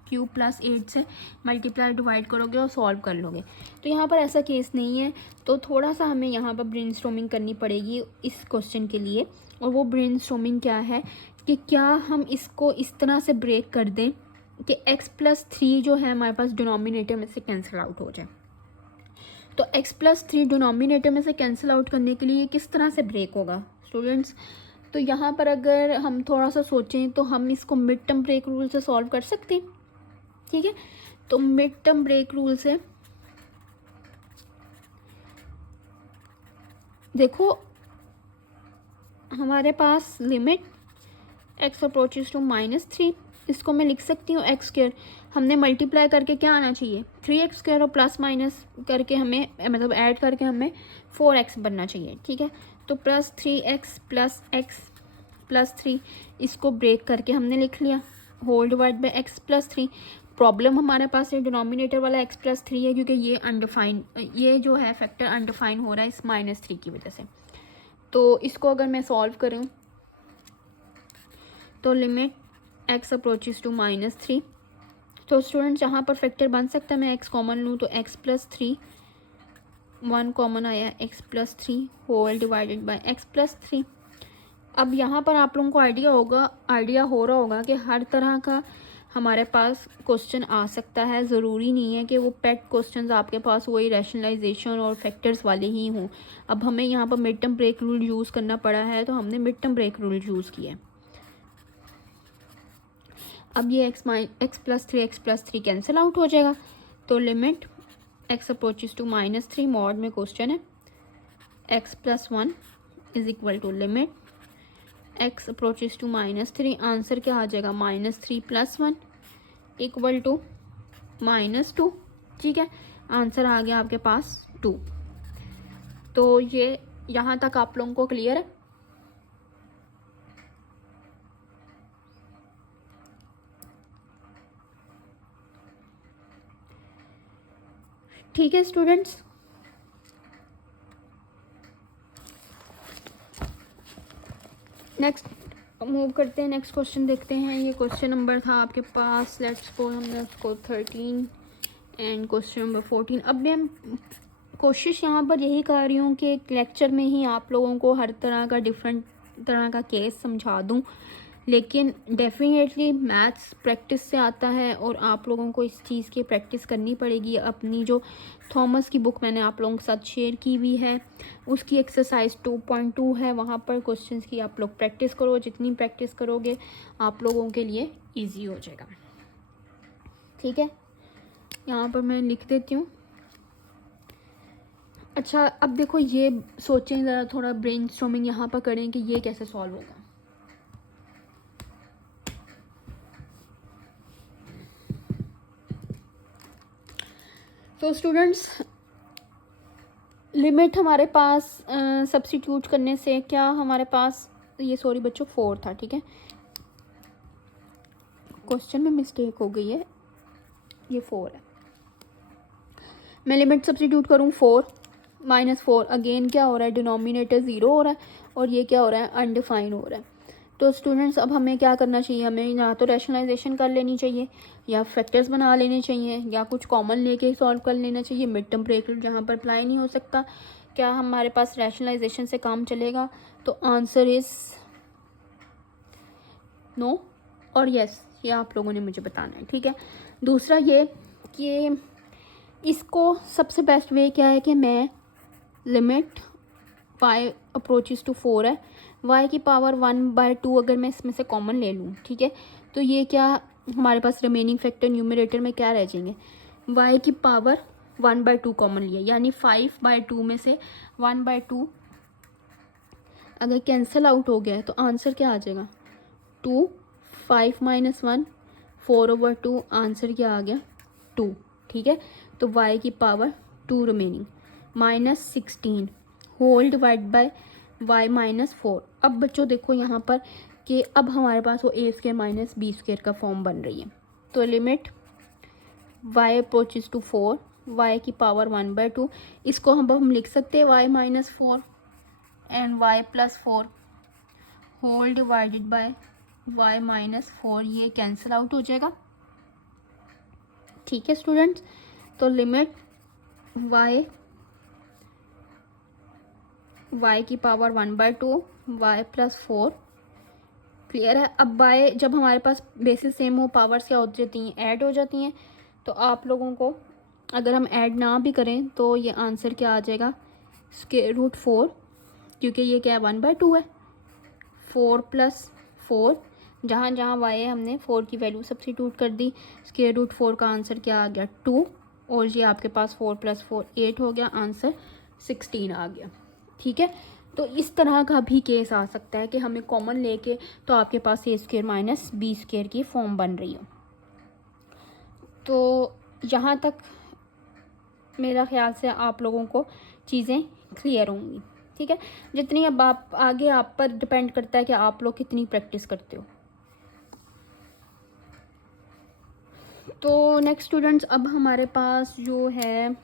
+ 8 से मल्टीप्लाई डिवाइड करोगे और सॉल्व कर लोगे। तो यहाँ पर ऐसा केस नहीं है, तो थोड़ा सा हमें यहाँ पर ब्रेनस्टॉर्मिंग करनी पड़ेगी इस क्वेश्चन के लिए। और वो ब्रेनस्टॉर्मिंग क्या है कि क्या हम इसको इस तरह से ब्रेक कर दें कि x+3 जो है हमारे पास डिनोमिनेटर में से कैंसिल आउट हो जाए। तो x+3 डिनोमिनेटर में से कैंसिल आउट करने के लिए किस तरह से ब्रेक होगा स्टूडेंट्स? तो यहाँ पर अगर हम थोड़ा सा सोचें तो हम इसको मिड टर्म ब्रेक रूल से सॉल्व कर सकते हैं। ठीक है, तो मिड टर्म ब्रेक रूल से देखो हमारे पास लिमिट x अप्रोचेस टू -3, इसको मैं लिख सकती हूँ x², हमने मल्टीप्लाई करके क्या आना चाहिए 3x² और प्लस माइनस करके हमें मतलब ऐड करके हमें 4x बनना चाहिए। ठीक है, तो +3x + x + 3 इसको ब्रेक करके हमने लिख लिया whole divide by x + 3। Problem हमारे पास है डिनोमिनेटर वाला x + 3 है, क्योंकि ये अनडिफाइन, ये जो है फैक्टर अनडिफाइन हो रहा है इस -3 की वजह से। तो इसको अगर मैं सॉल्व करूँ तो लिमिट x अप्रोचेस टू -3, तो स्टूडेंट्स यहाँ पर फैक्टर बन सकता है, मैं x कॉमन लूँ तो x + 3, 1 कॉमन आया x + 3 whole divided by x + 3। अब यहाँ पर आप लोगों को आइडिया हो रहा होगा कि हर तरह का हमारे पास क्वेश्चन आ सकता है, ज़रूरी नहीं है कि वो पेट क्वेश्चंस आपके पास वही रैशनलाइजेशन और फैक्टर्स वाले ही हों। अब हमें यहाँ पर mid term break rule use करना पड़ा है, तो हमने mid term break rule use किया है। अब ये x + 3 कैंसिल आउट हो जाएगा, तो limit x approaches to -3 mod में क्वेश्चन है x + 1 = limit x approaches to -3, answer क्या आ जाएगा -3 + 1 = -2। ठीक है, आंसर आ गया आपके पास 2। तो ये यहाँ तक आप लोगों को क्लियर है? ठीक है स्टूडेंट्स, नेक्स्ट मूव करते हैं, नेक्स्ट क्वेश्चन देखते हैं। ये क्वेश्चन नंबर था आपके पास, लेट्स सपोज हमने उसको 13 एंड क्वेश्चन नंबर 14। अब मैं कोशिश यहाँ पर यही कर रही हूँ कि लेक्चर में ही आप लोगों को हर तरह का डिफरेंट तरह का केस समझा दूँ, लेकिन डेफिनेटली मैथ्स प्रैक्टिस से आता है और आप लोगों को इस चीज़ की प्रैक्टिस करनी पड़ेगी। अपनी जो थॉमस की बुक मैंने आप लोगों के साथ शेयर की हुई है, उसकी एक्सरसाइज 2.2 है, वहाँ पर क्वेश्चंस की आप लोग प्रैक्टिस करो। जितनी प्रैक्टिस करोगे आप लोगों के लिए इजी हो जाएगा। ठीक है, यहाँ पर मैं लिख देती हूँ। अच्छा, अब देखो ये सोचें ज़रा, थोड़ा ब्रेनस्टॉर्मिंग यहाँ पर करें कि ये कैसे सॉल्व होगा। तो स्टूडेंट्स, लिमिट हमारे पास सब्स्टिट्यूट करने से क्या हमारे पास, ये सॉरी बच्चों 4 था। ठीक है, क्वेश्चन में मिस्टेक हो गई है, ये 4 है। मैं लिमिट सब्स्टिट्यूट करूँ 4 - 4, अगेन क्या हो रहा है डिनोमिनेटर 0 हो रहा है और ये क्या हो रहा है अनडिफाइन हो रहा है। तो स्टूडेंट्स अब हमें क्या करना चाहिए, हमें या तो रैशनलाइजेशन कर लेनी चाहिए या फैक्टर्स बना लेने चाहिए या कुछ कॉमन लेके सॉल्व कर लेना चाहिए। मिड टर्म ब्रेक रूल जहाँ पर अप्लाई नहीं हो सकता, क्या हमारे पास रैशनलाइजेशन से काम चलेगा? तो आंसर इज़ नो और यस, ये आप लोगों ने मुझे बताना है। ठीक है, दूसरा ये कि इसको सबसे बेस्ट वे क्या है कि मैं लिमिट y अप्रोचेस टू 4 है, y की पावर 1/2 अगर मैं इसमें से कॉमन ले लूँ। ठीक है, तो ये क्या हमारे पास रिमेनिंग फैक्टर न्यूमरेटर में क्या रह जाएंगे, y की पावर 1/2 कॉमन लिया, यानी 5/2 में से 1/2 अगर कैंसिल आउट हो गया है तो आंसर क्या आ जाएगा 2, 5 - 1 4/2, आंसर क्या आ गया 2। ठीक है, तो y की power 2 remaining -16 whole divide by y -4। अब बच्चों देखो यहाँ पर कि अब हमारे पास वो a² - b² का फॉर्म बन रही है। तो limit y approaches to 4, y की पावर 1/2, इसको हम लिख सकते हैं y -4 and y +4 whole divided by y -4, ये कैंसिल आउट हो जाएगा। ठीक है स्टूडेंट्स, तो लिमिट y की पावर 1/2 y +4, क्लियर है। अब y जब हमारे पास बेसिस सेम हो, पावर्स क्या हो जाती हैं, ऐड हो जाती हैं। तो आप लोगों को अगर हम ऐड ना भी करें तो ये आंसर क्या आ जाएगा √4, क्योंकि ये क्या है 1/2 है। 4 + 4, जहाँ जहाँ y है हमने 4 की वैल्यू सब्स्टिट्यूट कर दी, √4 का आंसर क्या आ गया 2, और ये आपके पास 4 + 4 8 हो गया, आंसर 16 आ गया। ठीक है, तो इस तरह का भी केस आ सकता है कि हमें कॉमन लेके तो आपके पास a² - b² की फॉर्म बन रही हो। तो यहाँ तक मेरा ख्याल से आप लोगों को चीज़ें क्लियर होंगी। ठीक है, जितनी अब आप आगे आप पर डिपेंड करता है कि आप लोग कितनी प्रैक्टिस करते हो। तो नेक्स्ट स्टूडेंट्स, अब हमारे पास जो है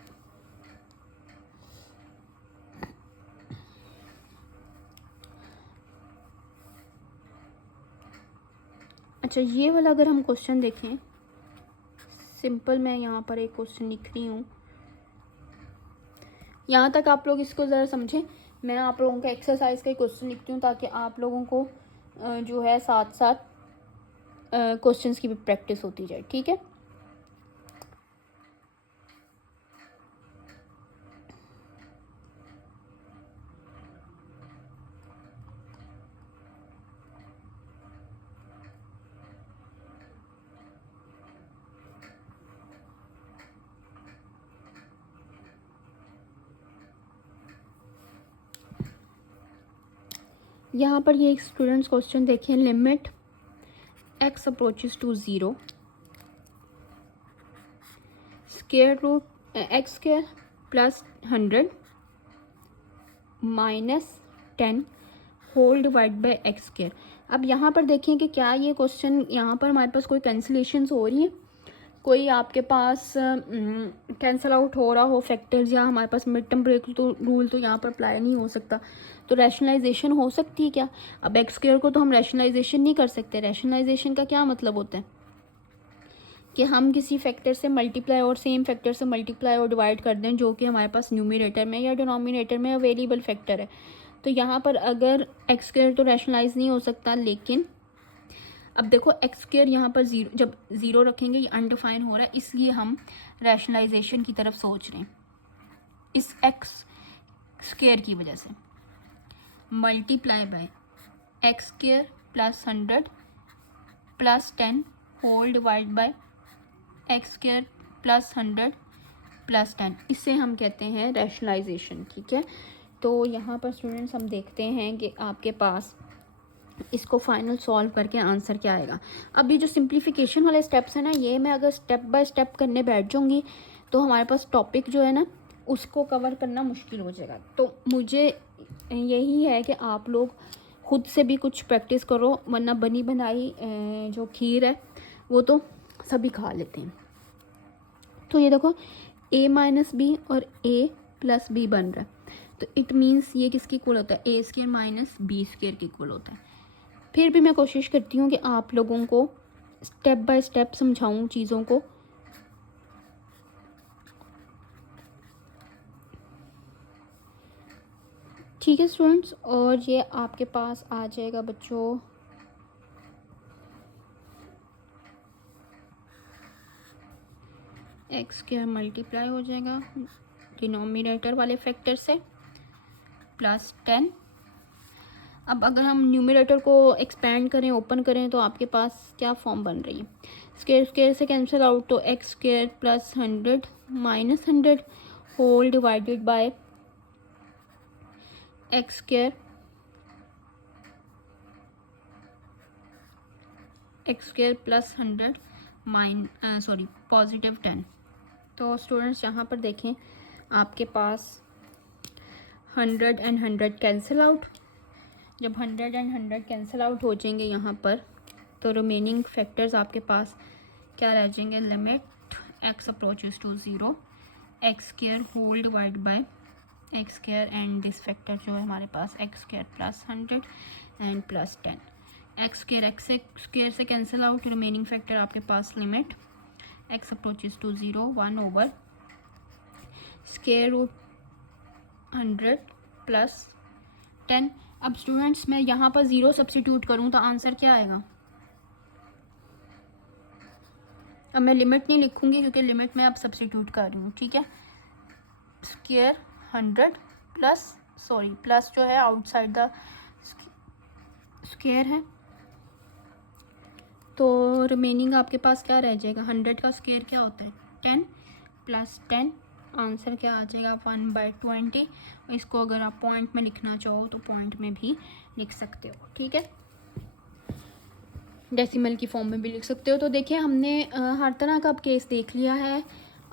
अच्छा, ये वाला अगर हम क्वेश्चन देखें, सिंपल मैं यहाँ पर एक क्वेश्चन लिख रही हूँ, यहाँ तक आप लोग इसको ज़रा समझें। मैं आप लोगों का एक्सरसाइज का क्वेश्चन लिखती हूँ ताकि आप लोगों को जो है साथ साथ क्वेश्चंस की भी प्रैक्टिस होती जाए। ठीक है, यहाँ पर ये स्टूडेंट्स क्वेश्चन देखें, limit x approaches to 0 x² + 100 -10 whole divide by x²। अब यहाँ पर देखें कि क्या ये क्वेश्चन यहाँ पर हमारे पास कोई कैंसिलेशंस हो रही है, कोई आपके पास कैंसिल आउट हो रहा हो फैक्टर्स, या हमारे पास मिड टर्म ब्रेक तो रूल तो यहाँ पर अप्लाई नहीं हो सकता, तो रैशनलाइजेशन हो सकती है क्या। अब x² को तो हम रैशनलाइजेशन नहीं कर सकते। रैशनलाइजेशन का क्या मतलब होता है कि हम किसी फैक्टर से मल्टीप्लाई और सेम फैक्टर से मल्टीप्लाई और डिवाइड कर दें जो कि हमारे पास न्यूमरेटर में या डिनोमिनेटर में अवेलेबल फैक्टर है। तो यहाँ पर अगर x² तो रैशनलाइज नहीं हो सकता, लेकिन अब देखो x² यहाँ पर जब 0 रखेंगे ये अनडिफाइन हो रहा है, इसलिए हम रैशनलाइजेशन की तरफ सोच रहे हैं। इस x² की वजह से multiply by x² + 100 + 10 whole divide by x² + 100 + 10, इसे हम कहते हैं रैशनलाइजेशन। ठीक है, तो यहाँ पर स्टूडेंट्स हम देखते हैं कि आपके पास इसको फाइनल सॉल्व करके आंसर क्या आएगा। अब ये जो सिंप्लीफिकेशन वाले स्टेप्स हैं ना, ये मैं अगर स्टेप बाय स्टेप करने बैठ जाऊँगी तो हमारे पास टॉपिक जो है ना उसको कवर करना मुश्किल हो जाएगा। तो मुझे यही है कि आप लोग खुद से भी कुछ प्रैक्टिस करो, वरना बनी बनाई जो खीर है वो तो सभी खा लेते हैं। तो ये देखो a - b और a + b बन रहा है, तो इट मीन्स ये किसके इक्वल होता है, a² - b² के इक्वल होता है। फिर भी मैं कोशिश करती हूँ कि आप लोगों को स्टेप बाय स्टेप समझाऊँ चीज़ों को। ठीक है स्टूडेंट्स, और ये आपके पास आ जाएगा बच्चों x² मल्टीप्लाई हो जाएगा डिनोमिनेटर वाले फैक्टर से +10 अब अगर हम न्यूमरेटर को एक्सपेंड करें, ओपन करें, तो आपके पास क्या फॉर्म बन रही है, स्क्वायर स्क्वायर से कैंसिल आउट, तो x square plus 100 minus 100 whole divided by x square plus 100 positive 10। तो स्टूडेंट्स यहाँ पर देखें, आपके पास 100 एंड 100 कैंसिल आउट। जब 100 एंड 100 कैंसिल आउट हो जाएंगे यहाँ पर, तो रिमेनिंग फैक्टर्स आपके पास क्या रह जाएंगे, limit x approaches to 0 x square whole divide by x square and this factor जो है हमारे पास x square plus 100 and plus 10। X square से कैंसिल आउट, रिमेनिंग फैक्टर आपके पास limit x approaches to 0 1 over square root 100 plus 10। अब students मैं यहाँ पर 0 सब्स्टिट्यूट करूँ तो आंसर क्या आएगा। अब मैं लिमिट नहीं लिखूँगी क्योंकि लिमिट में अब सब्स्टिट्यूट कर रही हूँ, ठीक है। स्क्वायर 100 प्लस जो है आउटसाइड द स्क्वायर है, तो रिमेनिंग आपके पास क्या रह जाएगा, 100 का स्क्वायर क्या होता है 10 प्लस 10, आंसर क्या आ जाएगा 1/20। इसको अगर आप पॉइंट में लिखना चाहो तो पॉइंट में भी लिख सकते हो, ठीक है, डेसिमल की फॉर्म में भी लिख सकते हो। तो देखिए हमने हर तरह का अब केस देख लिया है।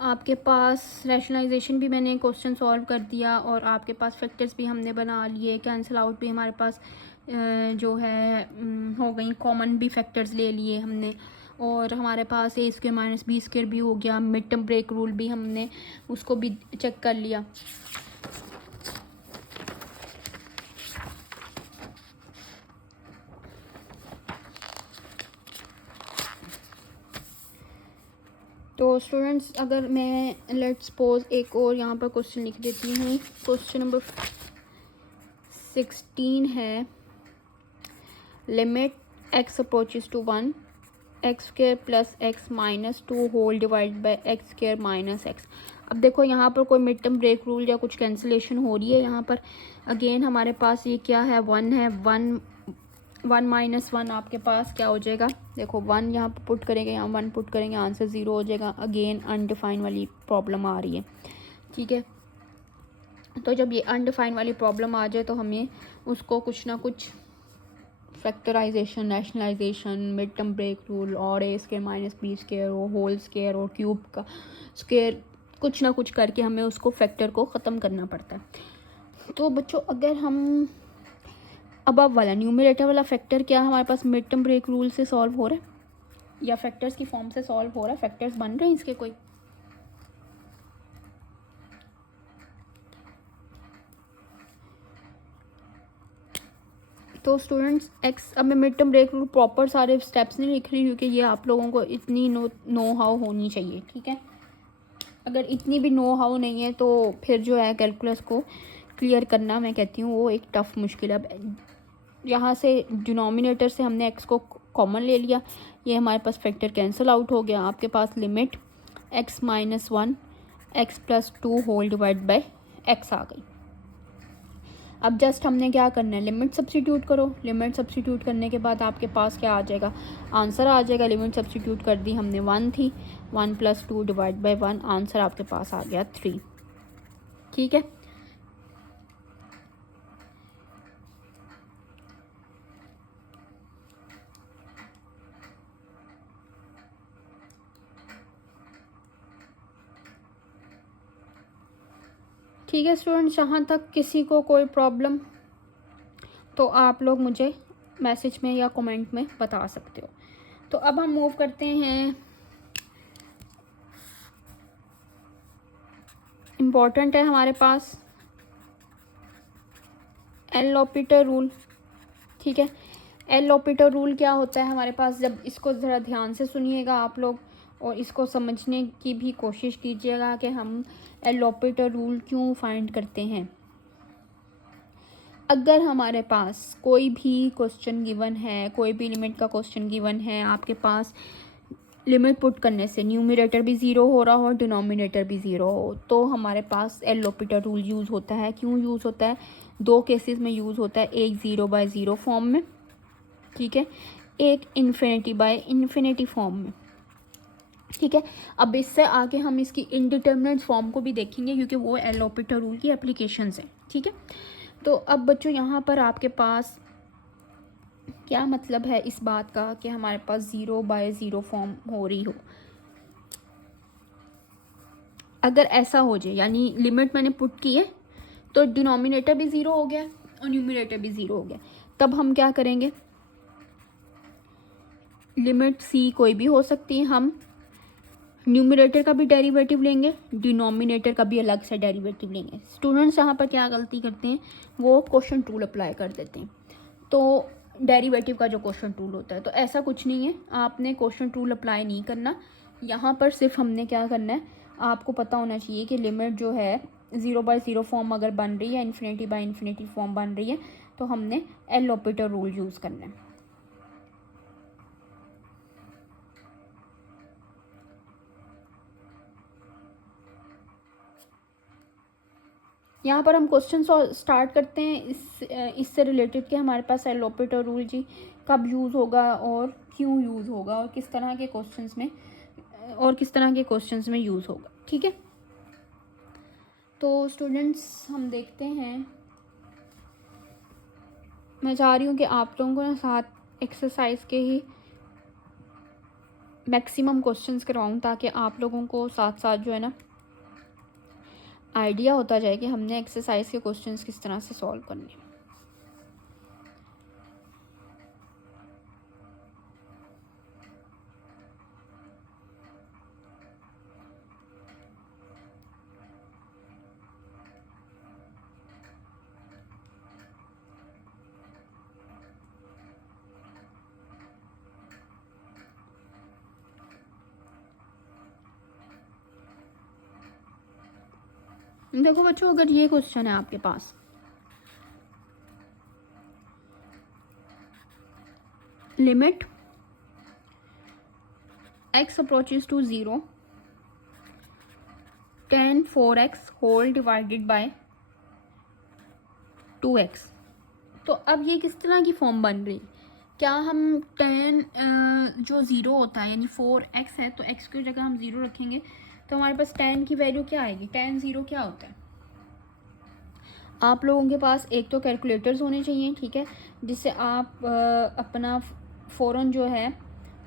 आपके पास रैशनलाइजेशन भी मैंने क्वेश्चन सॉल्व कर दिया और आपके पास फैक्टर्स भी हमने बना लिए, कैंसिल आउट भी हमारे पास जो है हो गई, कॉमन भी फैक्टर्स ले लिए हमने, और हमारे पास ए स्क्वायर माइनस बी स्क्वायर भी हो गया, मिड टर्म ब्रेक रूल भी हमने उसको भी चेक कर लिया। तो स्टूडेंट्स अगर मैं लेट्स सपोज एक और यहाँ पर क्वेश्चन लिख देती हूँ, क्वेश्चन नंबर 16 है, limit x approaches to 1 x square plus x minus 2 whole divide by x square minus x. अब देखो यहाँ पर कोई मिड टर्म ब्रेक रूल या कुछ कैंसिलेशन हो रही है। यहाँ पर अगेन हमारे पास ये क्या है, 1 है, 1 माइनस 1 आपके पास क्या हो जाएगा, देखो 1 यहाँ पर पुट करेंगे, यहाँ 1 पुट करेंगे, आंसर 0 हो जाएगा। अगेन अनडिफाइन वाली प्रॉब्लम आ रही है, ठीक है। तो जब ये अनडिफाइन वाली प्रॉब्लम आ जाए तो हमें उसको कुछ ना कुछ factorisation, rationalisation, mid term break rule और a square minus b square और होल स्क्वायर और क्यूब का स्क्वायर, कुछ ना कुछ करके हमें उसको फैक्टर को ख़त्म करना पड़ता है। तो बच्चों अगर हम अबव वाला न्यूमरेटर वाला फैक्टर क्या हमारे पास मिड टर्म ब्रेक रूल से सॉल्व हो रहा है या फैक्टर्स की फॉर्म से सॉल्व हो रहा है, फैक्टर्स बन रहे हैं इसके कोई, तो स्टूडेंट्स एक्स, अब मैं mid term break rule proper सारे स्टेप्स नहीं लिख रही क्योंकि ये आप लोगों को इतनी नो हाउ होनी चाहिए, ठीक है। अगर इतनी भी नो हाउ नहीं है तो फिर जो है कैलकुलस को क्लियर करना मैं कहती हूँ वो एक टफ़ मुश्किल है। अब यहाँ से डिनोमिनेटर से हमने एक्स को कॉमन ले लिया, ये हमारे पास फैक्टर कैंसिल आउट हो गया। आपके पास limit x minus 1 x plus 2 whole divide by x आ गई। अब जस्ट हमने क्या करना है, लिमिट सब्स्टिट्यूट करो। लिमिट सब्स्टिट्यूट करने के बाद आपके पास क्या आ जाएगा, आंसर आ जाएगा। लिमिट सब्स्टिट्यूट कर दी हमने, 1 थी, 1 प्लस 2 डिवाइड बाय 1, आंसर आपके पास आ गया 3, ठीक है। ठीक है स्टूडेंट्स, जहाँ तक किसी को कोई प्रॉब्लम तो आप लोग मुझे मैसेज में या कमेंट में बता सकते हो। तो अब हम मूव करते हैं, इम्पॉर्टेंट है हमारे पास एल ऑपरेटर रूल, ठीक है। एल ऑपरेटर रूल क्या होता है हमारे पास, जब इसको ज़रा ध्यान से सुनिएगा आप लोग और इसको समझने की भी कोशिश कीजिएगा कि हम एल ऑपरेटर रूल क्यों फाइंड करते हैं। अगर हमारे पास कोई भी क्वेश्चन गिवन है, कोई भी लिमिट का क्वेश्चन गिवन है, आपके पास लिमिट पुट करने से न्यूमरेटर भी 0 हो रहा हो और डिनोमिनेटर भी 0 हो, तो हमारे पास एल ऑपरेटर रूल यूज़ होता है। क्यों यूज़ होता है, दो केसेस में यूज़ होता है, एक 0/0 फॉर्म में, ठीक है, एक इन्फिनिटी बाय इन्फिनिटी फॉर्म में, ठीक है। अब इससे आगे हम इसकी इनडिटर्मिनेट फॉर्म को भी देखेंगे क्योंकि वो एल ऑपरेटर रूल की एप्लीकेशंस हैं, ठीक है। तो अब बच्चों यहाँ पर आपके पास क्या मतलब है इस बात का कि हमारे पास 0/0 फॉर्म हो रही हो। अगर ऐसा हो जाए, यानी लिमिट मैंने पुट की है तो डिनोमिनेटर भी 0 हो गया और न्यूमरेटर भी 0 हो गया, तब हम क्या करेंगे, लिमिट सी कोई भी हो सकती है, हम न्यूमरेटर का भी डेरिवेटिव लेंगे, डिनोमिनेटर का भी अलग से डेरिवेटिव लेंगे। स्टूडेंट्स यहाँ पर क्या गलती करते हैं, वो क्वेश्चन टूल अप्लाई कर देते हैं, तो डेरिवेटिव का जो क्वेश्चन टूल होता है, तो ऐसा कुछ नहीं है, आपने क्वेश्चन टूल अप्लाई नहीं करना। यहाँ पर सिर्फ हमने क्या करना है, आपको पता होना चाहिए कि लिमिट जो है 0/0 फॉर्म अगर बन रही है, इन्फिनिटी बाय इन्फिनिटी फॉर्म बन रही है, तो हमने एल ऑपरेटर रूल यूज़ करना है। यहाँ पर हम क्वेश्चन स्टार्ट करते हैं इससे रिलेटेड कि हमारे पास एल ऑपरेटर रूल जी कब यूज़ होगा और क्यों यूज़ होगा और किस तरह के क्वेश्चंस में यूज़ होगा, ठीक है। तो स्टूडेंट्स हम देखते हैं, मैं चाह रही हूँ कि आप लोगों को ना साथ एक्सरसाइज के ही मैक्सिमम क्वेश्चंस करवाऊँ ताकि आप लोगों को साथ साथ जो है ना आइडिया होता जाए कि हमने एक्सरसाइज के क्वेश्चंस किस तरह से सॉल्व करने हैं। देखो बच्चों, अगर ये क्वेश्चन है आपके पास, limit x approaches to 0 tan 4x whole divided by 2x, तो अब ये किस तरह की फॉर्म बन रही, क्या हम tan जो 0 होता है यानी 4x है, तो x की जगह हम 0 रखेंगे तो हमारे पास tan की वैल्यू क्या आएगी, tan 0 क्या होता है। आप लोगों के पास एक तो कैलकुलेटर्स होने चाहिए, ठीक है, जिससे आप अपना फ़ौरन जो है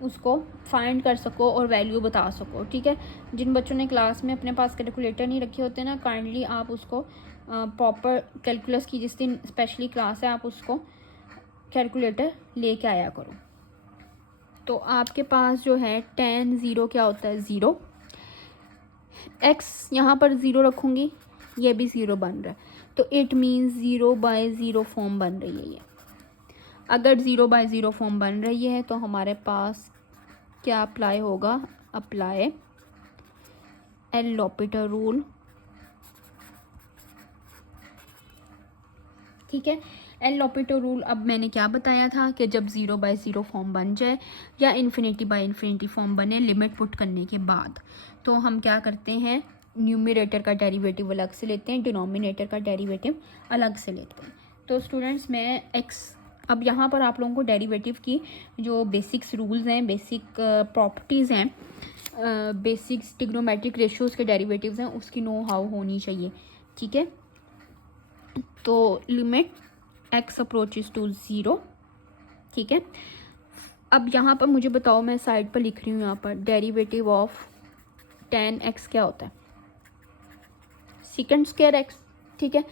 उसको फाइंड कर सको और वैल्यू बता सको, ठीक है। जिन बच्चों ने क्लास में अपने पास कैलकुलेटर नहीं रखे होते ना, काइंडली आप उसको प्रॉपर कैलकुलस की जिस दिन स्पेशली क्लास है आप उसको कैलकुलेटर लेके आया करो। तो आपके पास जो है tan 0 क्या होता है, 0, x यहाँ पर 0 रखूँगी, ये भी 0 बन रहा है, तो इट मीन्स 0/0 फॉर्म बन रही है ये। अगर 0/0 फॉर्म बन रही है तो हमारे पास क्या अप्लाई होगा, अप्लाई एल ऑपरेटर रूल, ठीक है। एल ऑपरेटर रूल, अब मैंने क्या बताया था कि जब 0/0 फॉर्म बन जाए या इन्फिनिटी बाय इन्फिनिटी फॉर्म बने लिमिट पुट करने के बाद, तो हम क्या करते हैं, न्यूमरेटर का डेरिवेटिव अलग से लेते हैं, डिनोमिनेटर का डेरिवेटिव अलग से लेते हैं। तो स्टूडेंट्स मैं अब यहाँ पर आप लोगों को डेरिवेटिव की जो बेसिक्स रूल्स हैं, बेसिक प्रॉपर्टीज़ हैं, बेसिक्स ट्रिग्नोमेट्रिक रेशियोज़ के डेरिवेटिव्स हैं, उसकी नो हाउ होनी चाहिए, ठीक है। तो लिमिट x अप्रोचेस टू 0, ठीक है। अब यहाँ पर मुझे बताओ, मैं साइड पर लिख रही हूँ, यहाँ पर डेरिवेटिव ऑफ tan x क्या होता है, सेकंड स्क्वायर x, ठीक है।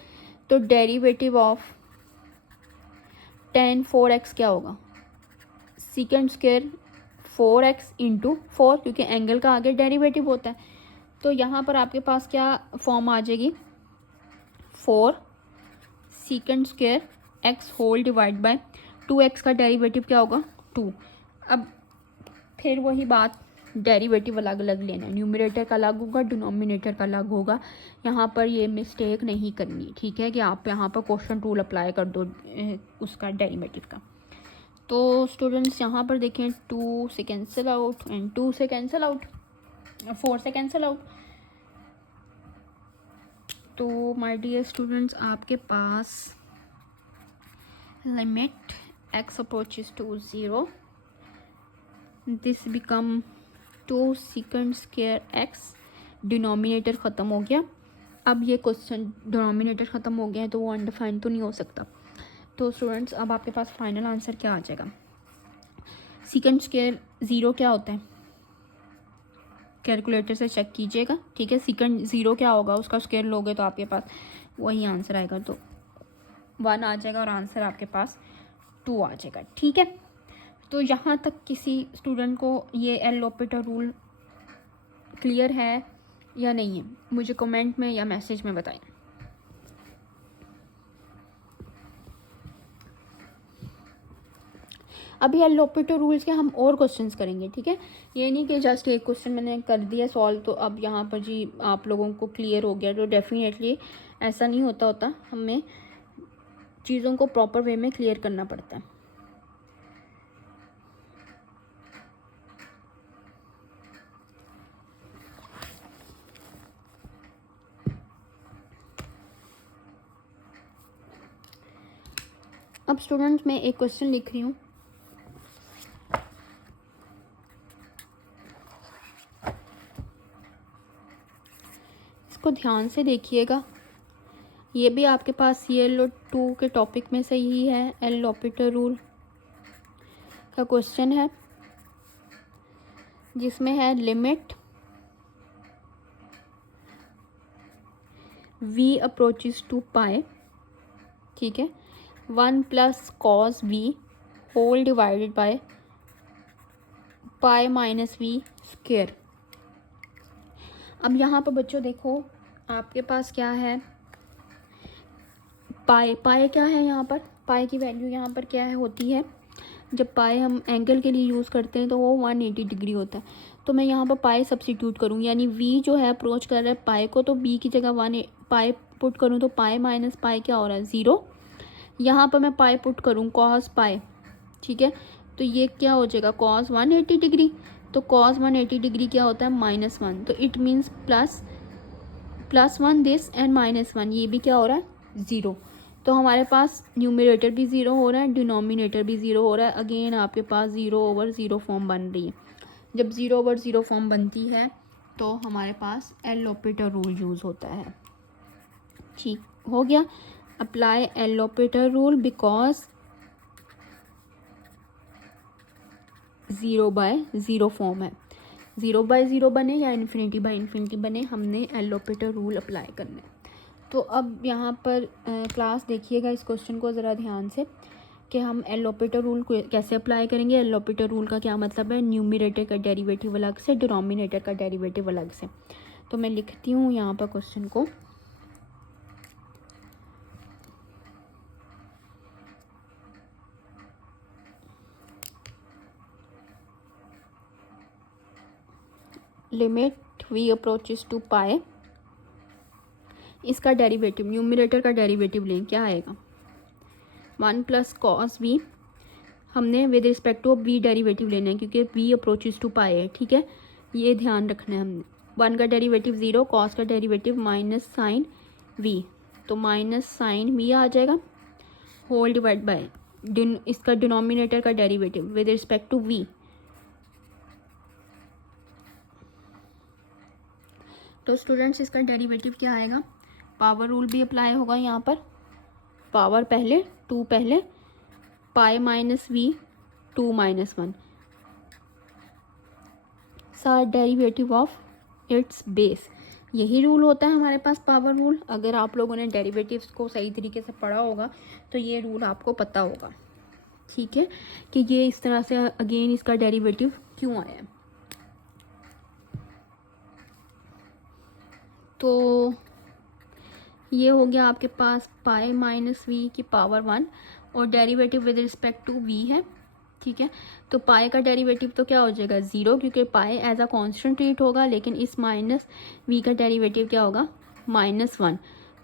तो डेरिवेटिव ऑफ tan 4x क्या होगा, सेकंड स्क्वायर 4x इंटू 4, क्योंकि एंगल का आगे डेरिवेटिव होता है। तो यहाँ पर आपके पास क्या फॉर्म आ जाएगी, 4 second square x whole divide by 2x का डेरिवेटिव क्या होगा, 2। अब फिर वही बात, डेरिवेटिव अलग अलग लेना है, न्यूमरेटर का अलग होगा, डिनोमिनेटर का अलग होगा। यहाँ पर ये मिस्टेक नहीं करनी, ठीक है, कि आप यहाँ पर क्वेश्चन टूल अप्लाई कर दो उसका डेरिवेटिव का। तो स्टूडेंट्स यहाँ पर देखें, 2 से कैंसिल आउट एंड 2 से कैंसिल आउट, 4 से कैंसिल आउट। तो माय डियर स्टूडेंट्स आपके पास limit x approaches to 0 this become 2 second square x, denominator ख़त्म हो गया। अब ये क्वेश्चन डिनोमिनेटर ख़त्म हो गया है तो वो अनडिफाइंड तो नहीं हो सकता। तो स्टूडेंट्स अब आपके पास फाइनल आंसर क्या आ जाएगा? सेकंड स्क्वायर 0 क्या होता है? कैलकुलेटर से चेक कीजिएगा, ठीक है। सेकंड 0 क्या होगा, उसका स्क्वायर लोगे तो आपके पास वही आंसर आएगा, तो 1 आ जाएगा और आंसर आपके पास 2 आ जाएगा, ठीक है। तो यहाँ तक किसी स्टूडेंट को ये एल ऑपरेटर रूल क्लियर है या नहीं है, मुझे कमेंट में या मैसेज में बताएं। अभी एल ऑपरेटर रूल्स के हम और क्वेश्चंस करेंगे, ठीक है। ये नहीं कि जस्ट एक क्वेश्चन मैंने कर दिया सॉल्व तो अब यहाँ पर जी आप लोगों को क्लियर हो गया, तो डेफिनेटली ऐसा नहीं होता हमें चीज़ों को प्रॉपर वे में क्लियर करना पड़ता है। अब स्टूडेंट्स मैं एक क्वेश्चन लिख रही हूँ, इसको ध्यान से देखिएगा। ये भी आपके पास CL2 के टॉपिक में से ही है, एल ऑपरेटर रूल का क्वेश्चन है जिसमें है limit v approaches to pi, ठीक है, 1 plus cos v whole divided by pi minus v square. अब यहाँ पर बच्चों देखो आपके पास क्या है, पाई क्या है यहाँ पर, पाई की वैल्यू यहाँ पर क्या है होती है, जब पाई हम एंगल के लिए यूज़ करते हैं तो वो 180 डिग्री होता है। तो मैं यहाँ पर पाई सब्स्टिट्यूट करूँ, यानी v जो है अप्रोच कर रहा है पाई को, तो b की जगह 1 पाई पुट करूँ तो पाई माइनस पाई क्या हो रहा है 0। यहाँ पर मैं पाई पुट करूँ कॉस पाई, ठीक है, तो ये क्या हो जाएगा कॉस 180 डिग्री, तो कॉस 180 डिग्री क्या होता है -1, तो इट मीन्स +1 दिस एंड -1, ये भी क्या हो रहा है 0। तो हमारे पास न्यूमरेटर भी 0 हो रहा है, डिनोमिनेटर भी 0 हो रहा है। अगेन आपके पास 0/0 फॉर्म बन रही है। जब 0/0 फॉर्म बनती है तो हमारे पास एल ऑपरेटर रूल यूज़ होता है, ठीक हो गया। Apply L operator rule because 0/0 form है, 0/0 बने या ∞/∞ बने, हमने एल ऑपरेटर रूल अप्लाई करना है। तो अब यहाँ पर क्लास देखिएगा इस क्वेश्चन को ज़रा ध्यान से कि हम एल ऑपरेटर रूल कैसे अप्लाई करेंगे। एल ऑपरेटर रूल का क्या मतलब है, न्यूमरेटर का डेरिवेटिव अलग से, डिनोमिनेटर का डेरिवेटिव अलग से। तो मैं लिखती हूँ यहाँ पर क्वेश्चन को, limit v approaches to pi, इसका डेरिवेटिव न्यूमरेटर का डेरिवेटिव लें, क्या आएगा 1 प्लस कॉस v, हमने with respect to v derivative लेना है क्योंकि v अप्रोचेस टू पाई है, ठीक है, ये ध्यान रखना है हमने। 1 का डेरिवेटिव 0, कॉस का डेरिवेटिव माइनस साइन v, तो माइनस साइन v आ जाएगा होल डिवाइड बाय इसका डिनोमिनेटर का derivative with respect to v, तो स्टूडेंट्स इसका डेरिवेटिव क्या आएगा, पावर रूल भी अप्लाई होगा यहाँ पर, पावर पहले 2 पहले, पाई माइनस v 2 - 1 सा डेरिवेटिव ऑफ इट्स बेस। यही रूल होता है हमारे पास पावर रूल। अगर आप लोगों ने डेरिवेटिव्स को सही तरीके से पढ़ा होगा तो ये रूल आपको पता होगा, ठीक है, कि ये इस तरह से अगेन इसका डेरिवेटिव क्यों आया है। तो ये हो गया आपके पास पाई माइनस v की पावर 1 और derivative with respect to v है, ठीक है। तो पाई का डेरिवेटिव तो क्या हो जाएगा 0 क्योंकि पाई एज अ कांस्टेंट ट्रीट होगा, लेकिन इस माइनस v का डेरिवेटिव क्या होगा -1।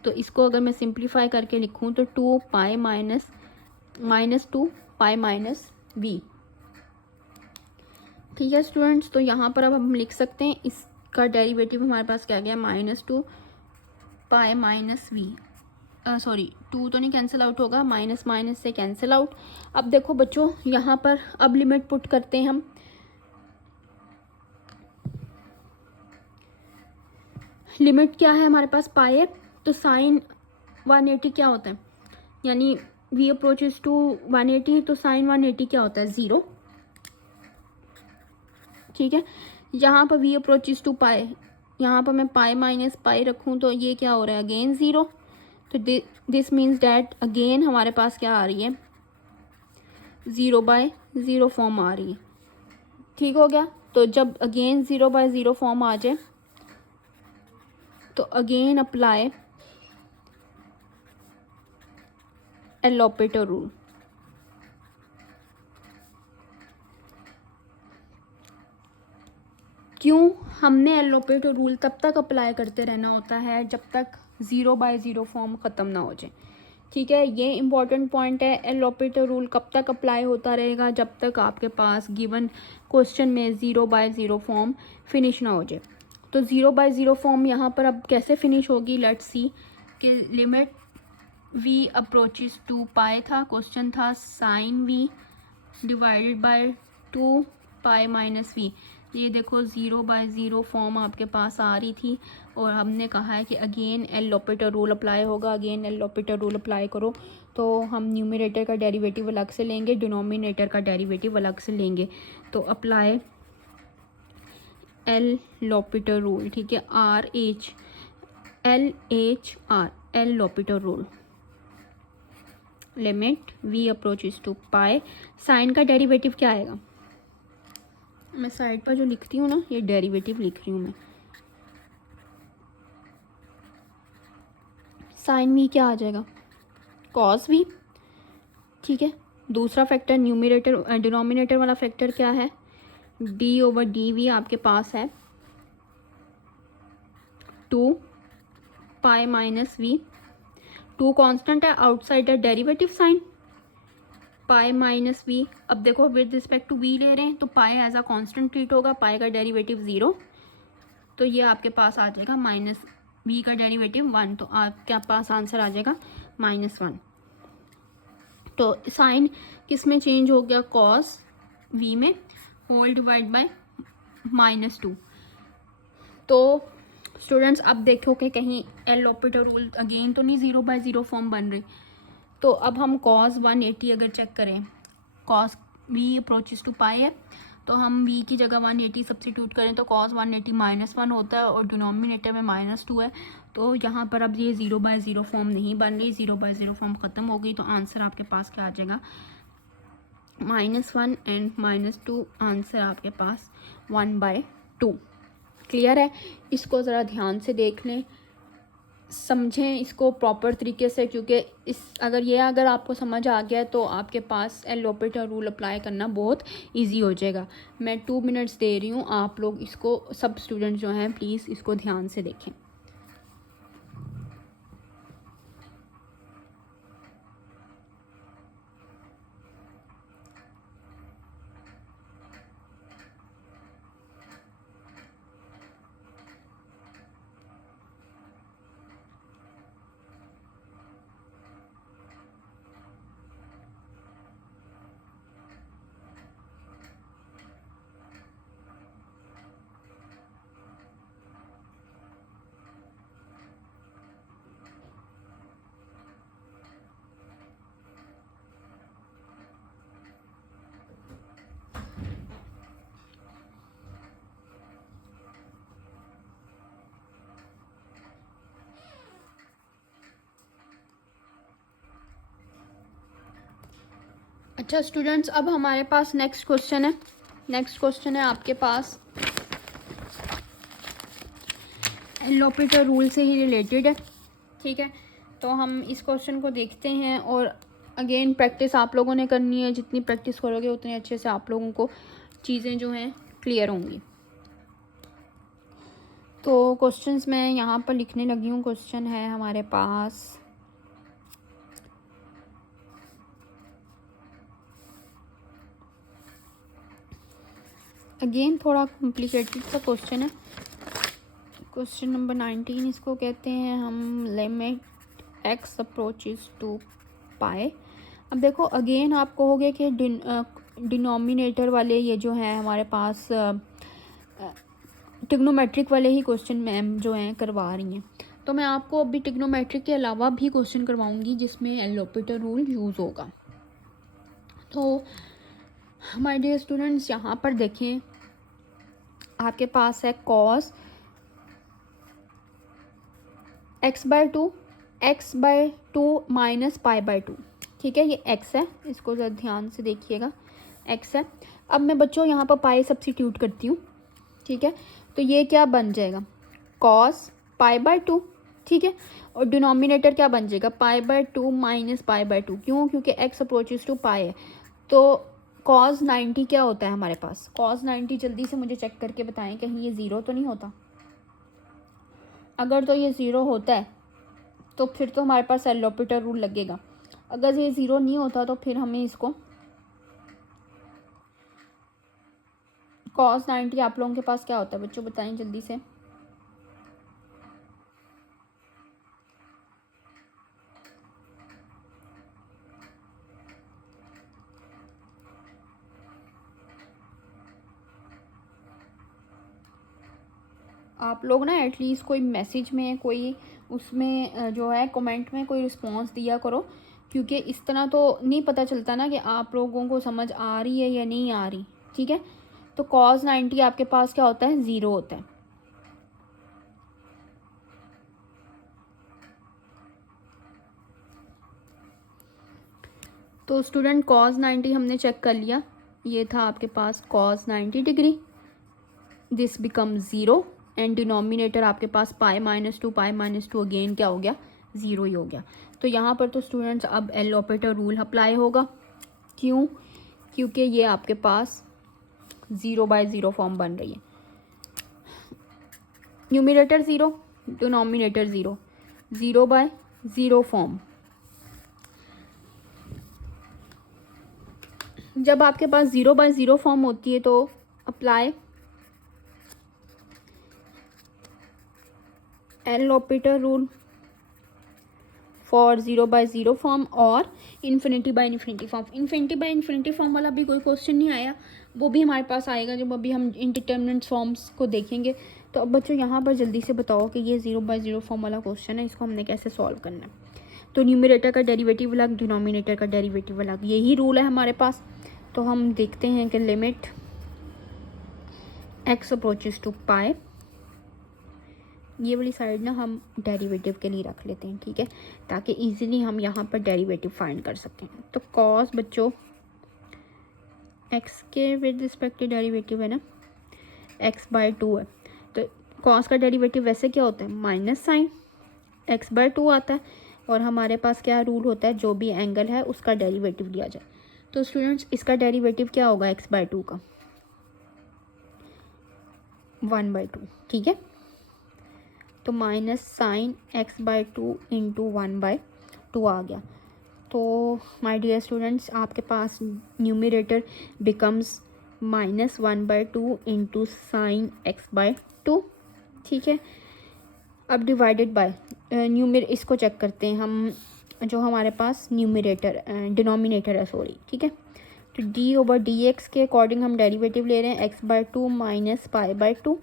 तो इसको अगर मैं सिंप्लीफाई करके लिखूं तो 2 पाई -2 पाई माइनस v, ठीक है स्टूडेंट्स। तो यहाँ पर अब हम लिख सकते हैं इसका डेरिवेटिव हमारे पास क्या गया -2 पाई माइनस v, सॉरी 2 तो नहीं कैंसिल आउट होगा, माइनस माइनस से कैंसिल आउट। अब देखो बच्चों यहाँ पर अब लिमिट पुट करते हैं हम। लिमिट क्या है हमारे पास, पाई है, तो साइन 180 क्या होता है, यानी v अप्रोचेस टू 180, तो साइन 180 क्या होता है 0। ठीक है, यहाँ पर v अप्रोचेस टू पाई, यहाँ पर मैं पाई माइनस पाई रखूँ तो ये क्या हो रहा है अगेन 0। तो दिस मीन्स डैट अगेन हमारे पास क्या आ रही है 0/0 फॉर्म आ रही है। ठीक हो गया, तो जब अगेन 0/0 फॉर्म आ जाए तो अगेन अप्लाई एलोपेटर रूल। क्यों हमने एलोपेटर रूल तब तक अप्लाई करते रहना होता है जब तक 0/0 फॉर्म ख़त्म ना हो जाए। ठीक है, ये इंपॉर्टेंट पॉइंट है। एलोपेटर रूल कब तक अप्लाई होता रहेगा, जब तक आपके पास गिवन क्वेश्चन में 0/0 फॉर्म फिनिश ना हो जाए। तो 0/0 फॉर्म यहाँ पर अब कैसे फिनिश होगी, लेट्स सी कि limit v approaches to pi था, क्वेश्चन था sine v divided by 2 pi minus v। ये देखो 0/0 फॉर्म आपके पास आ रही थी और हमने कहा है कि अगेन एलोपेटर रूल अप्लाई होगा। अगेन एलोपेटर रूल अप्लाई करो तो हम न्यूमरेटर का डेरिवेटिव अलग से लेंगे, डिनोमिनेटर का डेरिवेटिव अलग से लेंगे। तो अप्लाई एलोपेटर रूल। ठीक है, LHR L'Hopital rule. Limit v approaches to pi, sine का डेरिवेटिव क्या आएगा, मैं साइड पर जो लिखती हूँ ना ये डेरिवेटिव लिख रही हूँ मैं। साइन v क्या आ जाएगा कॉस v। ठीक है, दूसरा फैक्टर न्यूमरेटर डिनोमिनेटर वाला फैक्टर क्या है d/dv आपके पास है 2 पाई माइनस v। 2 कांस्टेंट है, आउटसाइड है derivative sine pi minus v। अब देखो विद रिस्पेक्ट टू v ले रहे हैं तो पाई एज अ कांस्टेंट ट्रीट होगा, पाई का डेरिवेटिव 0, तो ये आपके पास आ जाएगा माइनस v का डेरिवेटिव 1, तो आपके पास आंसर आ जाएगा -1। तो साइन किस में चेंज हो गया, कॉस v में, होल डिवाइड बाय -2। तो स्टूडेंट्स अब देखो कि कहीं एलोपेटर रूल अगेन तो नहीं 0/0 फॉर्म बन रही। तो अब हम कॉस 180 अगर चेक करें, कॉस v अप्रोचेस टू पाई है तो हम v की जगह 180 सब्स्टिट्यूट करें तो कॉस 180 -1 होता है और डिनोमिनेटर में -2 है। तो यहाँ पर अब ये 0/0 फॉर्म नहीं बन रही, 0/0 फॉर्म ख़त्म हो गई। तो आंसर आपके पास क्या आ जाएगा -1 एंड -2, आंसर आपके पास 1/2। क्लियर है, इसको ज़रा ध्यान से देख लें, समझें इसको प्रॉपर तरीके से, क्योंकि अगर आपको समझ आ गया तो आपके पास एलोपेटर रूल अप्लाई करना बहुत इजी हो जाएगा। मैं 2 मिनट्स दे रही हूँ, आप लोग इसको सब स्टूडेंट जो हैं प्लीज़ इसको ध्यान से देखें। अच्छा स्टूडेंट्स, अब हमारे पास नेक्स्ट क्वेश्चन है। नेक्स्ट क्वेश्चन है आपके पास एलोपेटर रूल से ही रिलेटेड है। ठीक है, तो हम इस क्वेश्चन को देखते हैं और अगेन प्रैक्टिस आप लोगों ने करनी है। जितनी प्रैक्टिस करोगे उतने अच्छे से आप लोगों को चीज़ें जो हैं क्लियर होंगी। तो क्वेश्चंस मैं यहाँ पर लिखने लगी हूँ। क्वेश्चन है हमारे पास अगेन थोड़ा कॉम्प्लिकेटेड सा क्वेश्चन है। क्वेश्चन नंबर 19 इसको कहते हैं हम। लिमिट x अप्रोचेस टू पाए। अब देखो अगेन आप कहोगे कि डिनोमिनेटर वाले ये जो है हमारे पास टिग्नोमेट्रिक वाले ही क्वेश्चन मैम जो हैं करवा रही हैं, तो मैं आपको अभी टिग्नोमेट्रिक के अलावा भी क्वेश्चन करवाऊंगी जिसमें एलोपिटर रूल यूज़ होगा। तो माय डियर स्टूडेंट्स, यहाँ पर देखें आपके पास है कॉस x/2 माइनस पाई/2। ठीक है, ये x है, इसको ज़रा ध्यान से देखिएगा, x है। अब मैं बच्चों यहाँ पर पाई सब्स्टिट्यूट करती हूँ। ठीक है, तो ये क्या बन जाएगा, कॉस पाई/2। ठीक है, और डिनोमिनेटर क्या बन जाएगा, पाई/2 माइनस पाई/2। क्यों, क्योंकि x अप्रोचेस टू पाई है। तो कॉस 90 क्या होता है हमारे पास, कॉस 90 जल्दी से मुझे चेक करके बताएं, कहीं ये ज़ीरो तो नहीं होता। अगर तो ये ज़ीरो होता है तो फिर तो हमारे पास एलोपिटर रूल लगेगा। अगर ये ज़ीरो नहीं होता तो फिर हमें इसको कॉस 90 आप लोगों के पास क्या होता है बच्चों, बताएं जल्दी से। आप लोग ना एटलीस्ट कोई मैसेज में, कोई उसमें जो है कमेंट में कोई रिस्पॉन्स दिया करो, क्योंकि इस तरह तो नहीं पता चलता ना कि आप लोगों को समझ आ रही है या नहीं आ रही। ठीक है, तो कॉस 90 आपके पास क्या होता है, ज़ीरो होता है। तो स्टूडेंट कॉस 90 हमने चेक कर लिया, ये था आपके पास cos 90 degree, this become zero and denominator आपके पास पाई-2 पाई-2 अगेन क्या हो गया, ज़ीरो ही हो गया। तो यहाँ पर तो स्टूडेंट्स अब एलोपिटर रूल अप्लाई होगा। क्यों, क्योंकि ये आपके पास 0/0 फॉर्म बन रही है, numerator zero denominator zero, 0/0 form. जब आपके पास 0/0 फॉर्म होती है तो अप्लाई एलोपिटर रूल फॉर 0/0 फॉर्म और इन्फिनिटी/इन्फिनिटी फॉर्म। इन्फिनिटी फॉर्म वाला भी कोई क्वेश्चन नहीं आया, वो भी हमारे पास आएगा जब अभी हम इनडिटरमिनेट फॉर्म्स को देखेंगे। तो अब बच्चों यहाँ पर जल्दी से बताओ कि ये 0/0 फॉर्म वाला क्वेश्चन है, इसको हमने कैसे सॉल्व करना है। तो न्यूमरेटर का डेरिवेटिव अलग, डिनोमिनेटर का डेरिवेटिव अलग, यही रूल है हमारे पास। तो हम देखते हैं कि लिमिट x अप्रोचेस टू पाई, ये वाली साइड ना हम डेरिवेटिव के लिए रख लेते हैं। ठीक है, ताकि इजीली हम यहाँ पर डेरिवेटिव फाइंड कर सकें। तो कॉस बच्चों x के विद रिस्पेक्ट टू डेरिवेटिव है ना, x/2 है, तो कॉस का डेरिवेटिव वैसे क्या होता है, माइनस साइन x/2 आता है। और हमारे पास क्या रूल होता है, जो भी एंगल है उसका डेरिवेटिव लिया जाए। तो स्टूडेंट्स इसका डेरिवेटिव क्या होगा, x/2 का 1/2। ठीक है, तो माइनस साइन x/2 इंटू 1/2 आ गया। तो माय डियर स्टूडेंट्स आपके पास numerator becomes -1/2 into sine x/2। ठीक है, अब डिवाइडेड बाय इसको चेक करते हैं हम, जो हमारे पास न्यूमरेटर डिनोमिनेटर है सॉरी। ठीक है, तो d/dx के अकॉर्डिंग हम डेरिवेटिव ले रहे हैं x/2 माइनस पाई/2।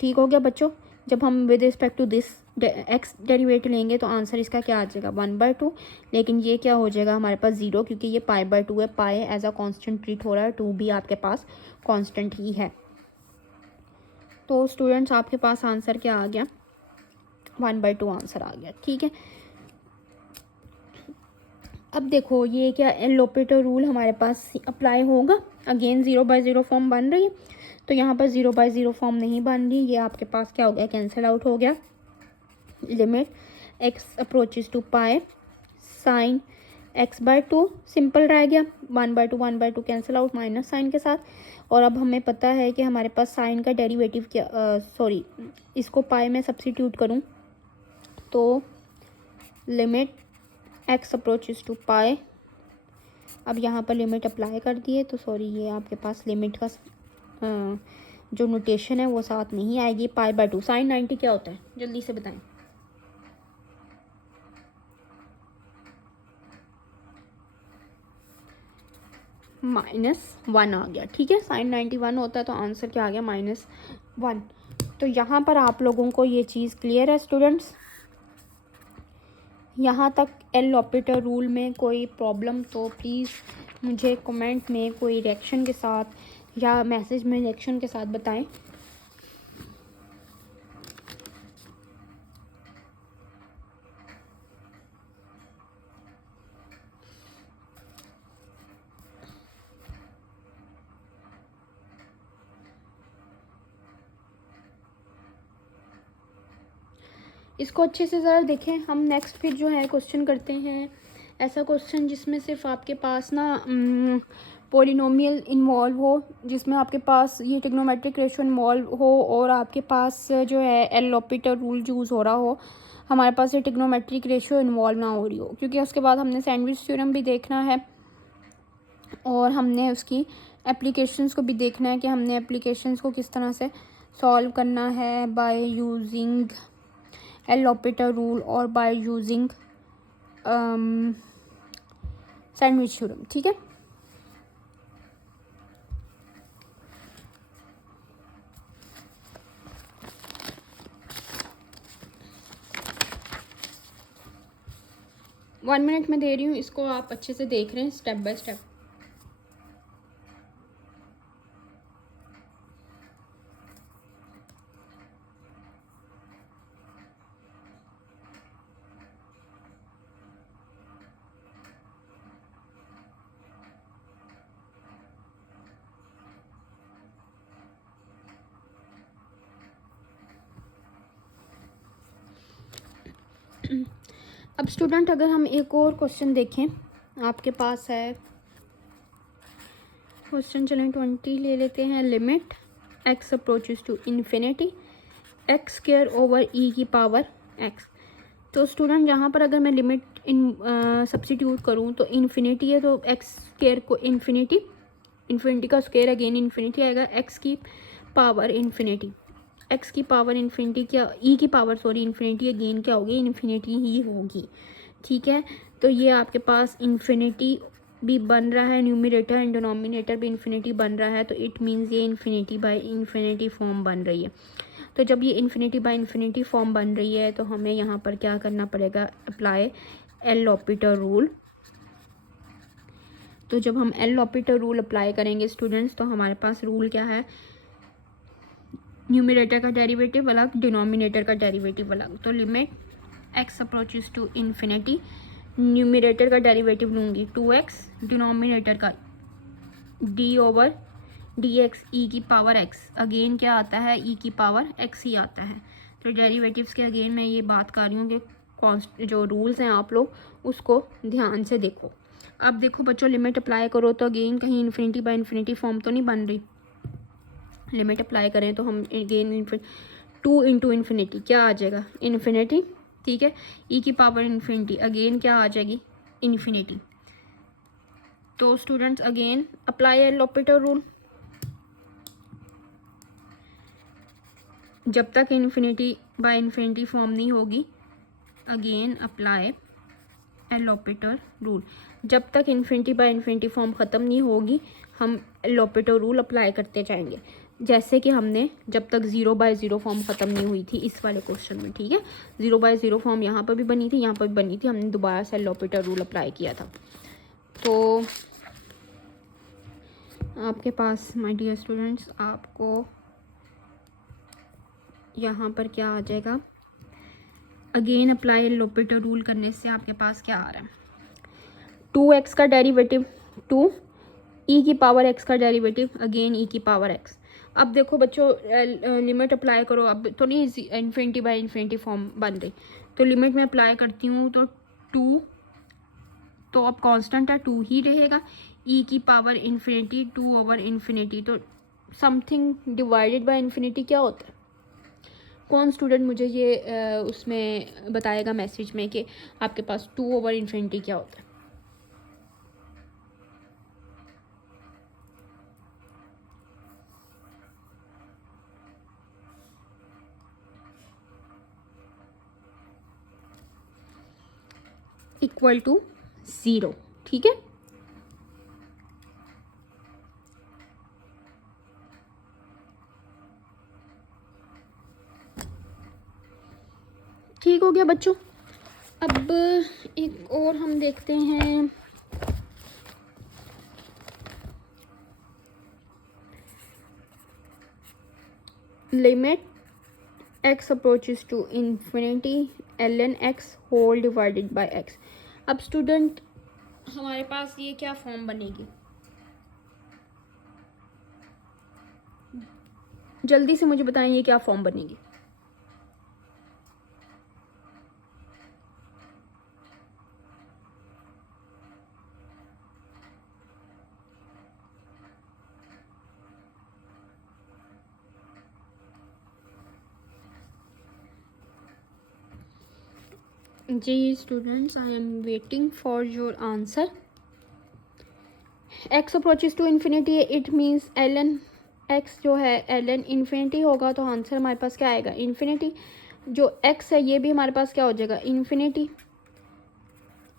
ठीक हो गया बच्चों, जब हम with respect to this x derivative लेंगे तो आंसर इसका क्या आ जाएगा, 1/2। लेकिन ये क्या हो जाएगा हमारे पास ज़ीरो, क्योंकि ये पाई/2 है, पाई एज अ कांस्टेंट ट्रीट हो रहा है, 2 भी आपके पास कांस्टेंट ही है। तो स्टूडेंट्स आपके पास आंसर क्या आ गया, 1/2 आंसर आ गया। ठीक है, अब देखो ये क्या एलोपिटर रूल हमारे पास अप्लाई होगा। अगेन 0/0 फॉर्म बन रही है, तो यहाँ पर 0/0 फॉर्म नहीं बन रही, ये आपके पास क्या हो गया, कैंसिल आउट हो गया। Limit x approaches to pi sine x/2 simple रह गया, 1/2 कैंसिल आउट माइनस साइन के साथ। और अब हमें पता है कि हमारे पास साइन का डेरिवेटिव क्या, सॉरी इसको पाई में सब्स्टिट्यूट करूँ तो लिमिट x अप्रोचेस टू पाई, अब यहाँ पर लिमिट अप्लाई कर दिए तो सॉरी ये आपके पास लिमिट का जो नोटेशन है वो साथ नहीं आएगी। पाई/2 साइन 90 क्या होता है, जल्दी से बताएं। -1 आ गया। ठीक है, sin 91 होता है तो आंसर क्या आ गया, -1। तो यहाँ पर आप लोगों को ये चीज़ क्लियर है स्टूडेंट्स? यहाँ तक एल लॉपिटर रूल में कोई प्रॉब्लम तो प्लीज़ मुझे कमेंट में कोई रिएक्शन के साथ या मैसेज में रिएक्शन के साथ बताएं। इसको अच्छे से ज़रा देखें। हम नेक्स्ट फिर जो है क्वेश्चन करते हैं, ऐसा क्वेश्चन जिसमें सिर्फ आपके पास ना पॉलिनोमियल इन्वॉल्व हो, जिसमें आपके पास ये ट्रिग्नोमेट्रिक रेशियो इन्वॉल्व हो और आपके पास जो है एल लॉपिटर रूल यूज़ हो रहा हो, हमारे पास ये ट्रिग्नोमेट्रिक रेशियो इन्वॉल्व ना हो रही हो। क्योंकि उसके बाद हमने सैंडविच थ्योरम भी देखना है और हमने उसकी एप्लीकेशंस को भी देखना है कि हमने एप्लीकेशंस को किस तरह से सॉल्व करना है बाय यूजिंग एल लॉपिटर रूल और बाय यूजिंग सैंडविच थ्योरम। ठीक है, वन मिनट में दे रही हूँ, इसको आप अच्छे से देख रहे हैं स्टेप बाय स्टेप। अब स्टूडेंट अगर हम एक और क्वेश्चन देखें, आपके पास है क्वेश्चन, चलें 20 ले लेते हैं। Limit x approaches to infinity x square over e की पावर x। तो स्टूडेंट यहाँ पर अगर मैं लिमिट सब्स्टिट्यूट करूँ तो इन्फिनिटी है तो एक्स स्क्वायर को इन्फिनिटी का स्क्वायर अगेन इन्फिनिटी आएगा, एक्स की पावर इन्फिनिटी, एक्स की पावर इन्फिनिटी क्या, ई की पावर सॉरी इन्फिनिटी अगेन क्या होगी, इन्फिनिटी ही होगी। ठीक है, तो ये आपके पास इन्फिनिटी भी बन रहा है, न्यूमरेटर एंड डिनोमिनेटर भी इन्फिनिटी बन रहा है, तो इट मीन्स ये इन्फिनिटी बाय इन्फिनिटी फॉर्म बन रही है। तो जब ये इन्फिनिटी बाय इन्फिनिटी फॉर्म बन रही है तो हमें यहाँ पर क्या करना पड़ेगा, अप्लाई एल लॉपिटर रूल। तो जब हम एल लॉपिटर रूल अप्लाई करेंगे स्टूडेंट्स, तो हमारे पास रूल क्या है, न्यूमरेटर का डेरिवेटिव अलग, डिनोमिनेटर का डेरिवेटिव अलग। तो limit x approaches to infinity, numerator का डेरिवेटिव लूँगी 2x, डिनोमिनेटर का d over d x e की पावर x, अगेन क्या आता है, e की पावर x ही आता है। तो डेरिवेटिव्स के अगेन मैं ये बात कर रही हूँ कि जो रूल्स हैं आप लोग उसको ध्यान से देखो। अब देखो बच्चों, लिमिट अप्लाई करो तो अगेन कहीं इन्फिनिटी बाय इन्फिनिटी फॉर्म तो नहीं बन रही। लिमिट अप्लाई करें तो हम अगेन 2 इंटू इन्फिनिटी क्या आ जाएगा, इन्फिनिटी। ठीक है, ई की पावर इन्फिनिटी अगेन क्या आ जाएगी, इन्फिनिटी। तो students again apply L'Hopital rule, जब तक इन्फिनिटी बाय इन्फिनिटी फॉर्म नहीं होगी again apply L'Hopital rule, जब तक इन्फिनिटी बाय इन्फिनिटी फॉर्म ख़त्म नहीं होगी हम एल लॉपिटर रूल अप्लाई करते जाएंगे, जैसे कि हमने जब तक 0/0 फॉर्म ख़त्म नहीं हुई थी इस वाले क्वेश्चन में। ठीक है, 0/0 फॉर्म यहाँ पर भी बनी थी, यहाँ पर भी बनी थी, हमने दोबारा से एल लॉपिटर रूल अप्लाई किया था। तो आपके पास माय डियर स्टूडेंट्स, आपको यहाँ पर क्या आ जाएगा, again apply L'Hopital rule करने से आपके पास क्या आ रहा है, 2x का डेरिवेटिव 2, ई की पावर x का डेरिवेटिव अगेन ई की पावर x। अब देखो बच्चों, लिमिट अप्लाई करो, अब तो नहीं इन्फिनिटी बाय इन्फिनिटी फॉर्म बन रही, तो लिमिट में अप्लाई करती हूँ तो 2, तो अब कांस्टेंट है 2 ही रहेगा, ई की पावर इन्फिनिटी 2 ओवर इन्फिनिटी, तो समथिंग डिवाइडेड बाय इन्फिनिटी क्या होता है। कौन स्टूडेंट मुझे ये उसमें बताएगा मैसेज में कि आपके पास 2 ओवर इन्फिनिटी क्या होता है। Equal to 0। ठीक है, ठीक हो गया बच्चों। अब एक और हम देखते हैं, limit x approaches to infinity ln x whole divided by x। अब स्टूडेंट हमारे पास ये क्या फॉर्म बनेगी, जल्दी से मुझे बताएं ये क्या फॉर्म बनेगी। जी students, I am waiting for your answer. x approaches to infinity, it means ln x जो है ln इन्फिनिटी होगा, तो आंसर हमारे पास क्या आएगा, इन्फिनिटी। जो x है ये भी हमारे पास क्या हो जाएगा, इन्फिनिटी।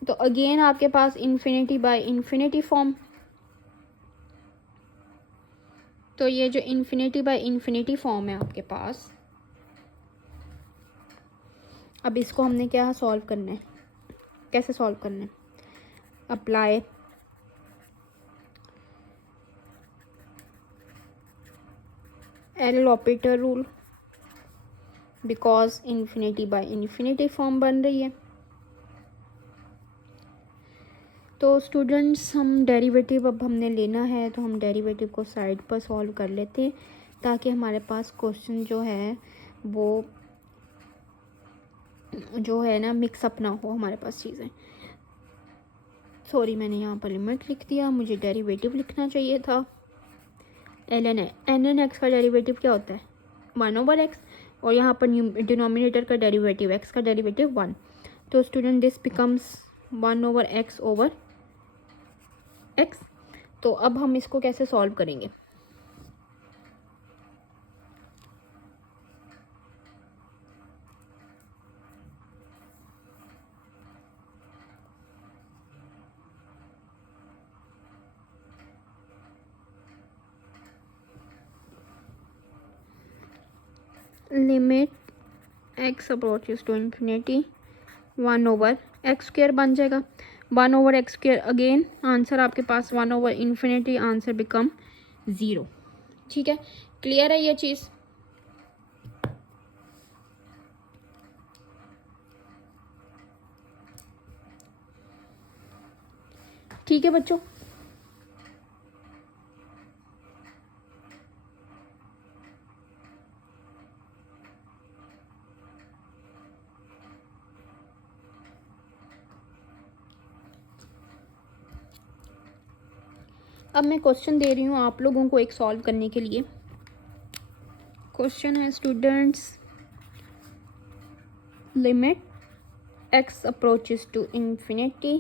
तो अगेन आपके पास इन्फिनिटी बाय इन्फिनिटी फॉर्म। तो ये जो इन्फिनिटी बाय इन्फिनिटी फॉर्म है आपके पास, अब इसको हमने क्या सॉल्व करना है, कैसे सॉल्व करना है, apply L operator rule, because infinity by infinity form बन रही है। तो स्टूडेंट्स हम डेरिवेटिव अब हमने लेना है, तो हम डेरिवेटिव को साइड पर सॉल्व कर लेते हैं, ताकि हमारे पास क्वेश्चन जो है वो जो है ना मिक्सअप ना हो हमारे पास चीज़ें। सॉरी, मैंने यहाँ पर लिमिट लिख दिया, मुझे डेरिवेटिव लिखना चाहिए था। ln x का डेरिवेटिव क्या होता है, 1/x, और यहाँ पर डिनोमिनेटर का डेरिवेटिव x का डेरिवेटिव 1। तो स्टूडेंट दिस बिकम्स 1/x। तो अब हम इसको कैसे सॉल्व करेंगे, limit x approaches to infinity 1/x² बन जाएगा, 1/x²। अगेन आंसर आपके पास 1/इन्फिनिटी, आंसर बिकम 0। ठीक है, क्लियर है ये चीज़। ठीक है बच्चों, अब मैं क्वेश्चन दे रही हूँ आप लोगों को एक सॉल्व करने के लिए। क्वेश्चन है students, limit x approaches to infinity.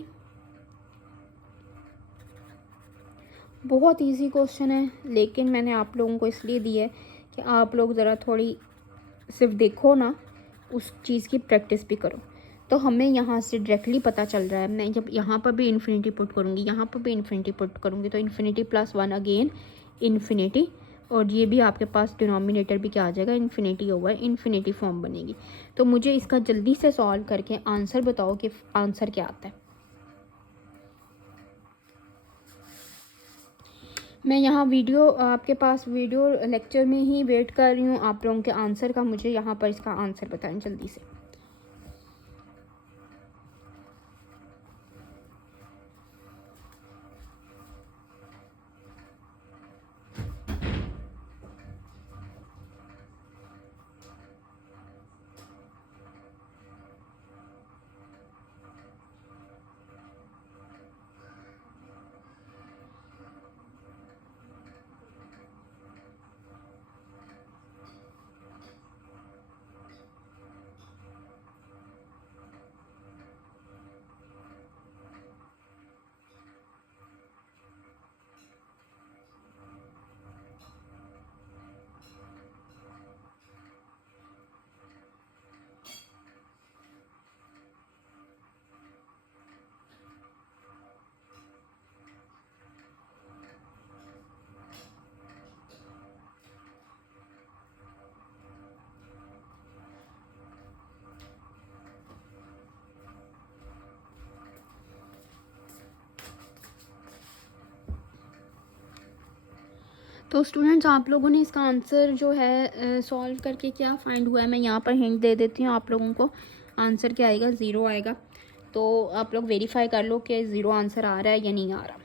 बहुत इजी क्वेश्चन है, लेकिन मैंने आप लोगों को इसलिए दी है कि आप लोग ज़रा थोड़ी सिर्फ देखो ना, उस चीज़ की प्रैक्टिस भी करो। तो हमें यहाँ से डायरेक्टली पता चल रहा है, मैं जब यहाँ पर भी इन्फिनिटी पुट करूँगी, यहाँ पर भी इन्फिनिटी पुट करूँगी, तो इन्फिनिटी प्लस 1 अगेन इन्फिनिटी, और ये भी आपके पास डिनोमिनेटर भी क्या आ जाएगा, इन्फिनिटी ओवर इन्फिनिटी फॉर्म बनेगी। तो मुझे इसका जल्दी से सॉल्व करके आंसर बताओ कि आंसर क्या आता है। मैं यहाँ वीडियो आपके पास वीडियो लेक्चर में ही वेट कर रही हूँ आप लोगों के आंसर का। मुझे यहाँ पर इसका आंसर बताएं जल्दी से। तो स्टूडेंट्स आप लोगों ने इसका आंसर जो है सॉल्व करके क्या फाइंड हुआ है, मैं यहाँ पर हिंट दे देती हूँ आप लोगों को। आंसर क्या आएगा, 0 आएगा। तो आप लोग वेरीफाई कर लो कि 0 आंसर आ रहा है या नहीं आ रहा।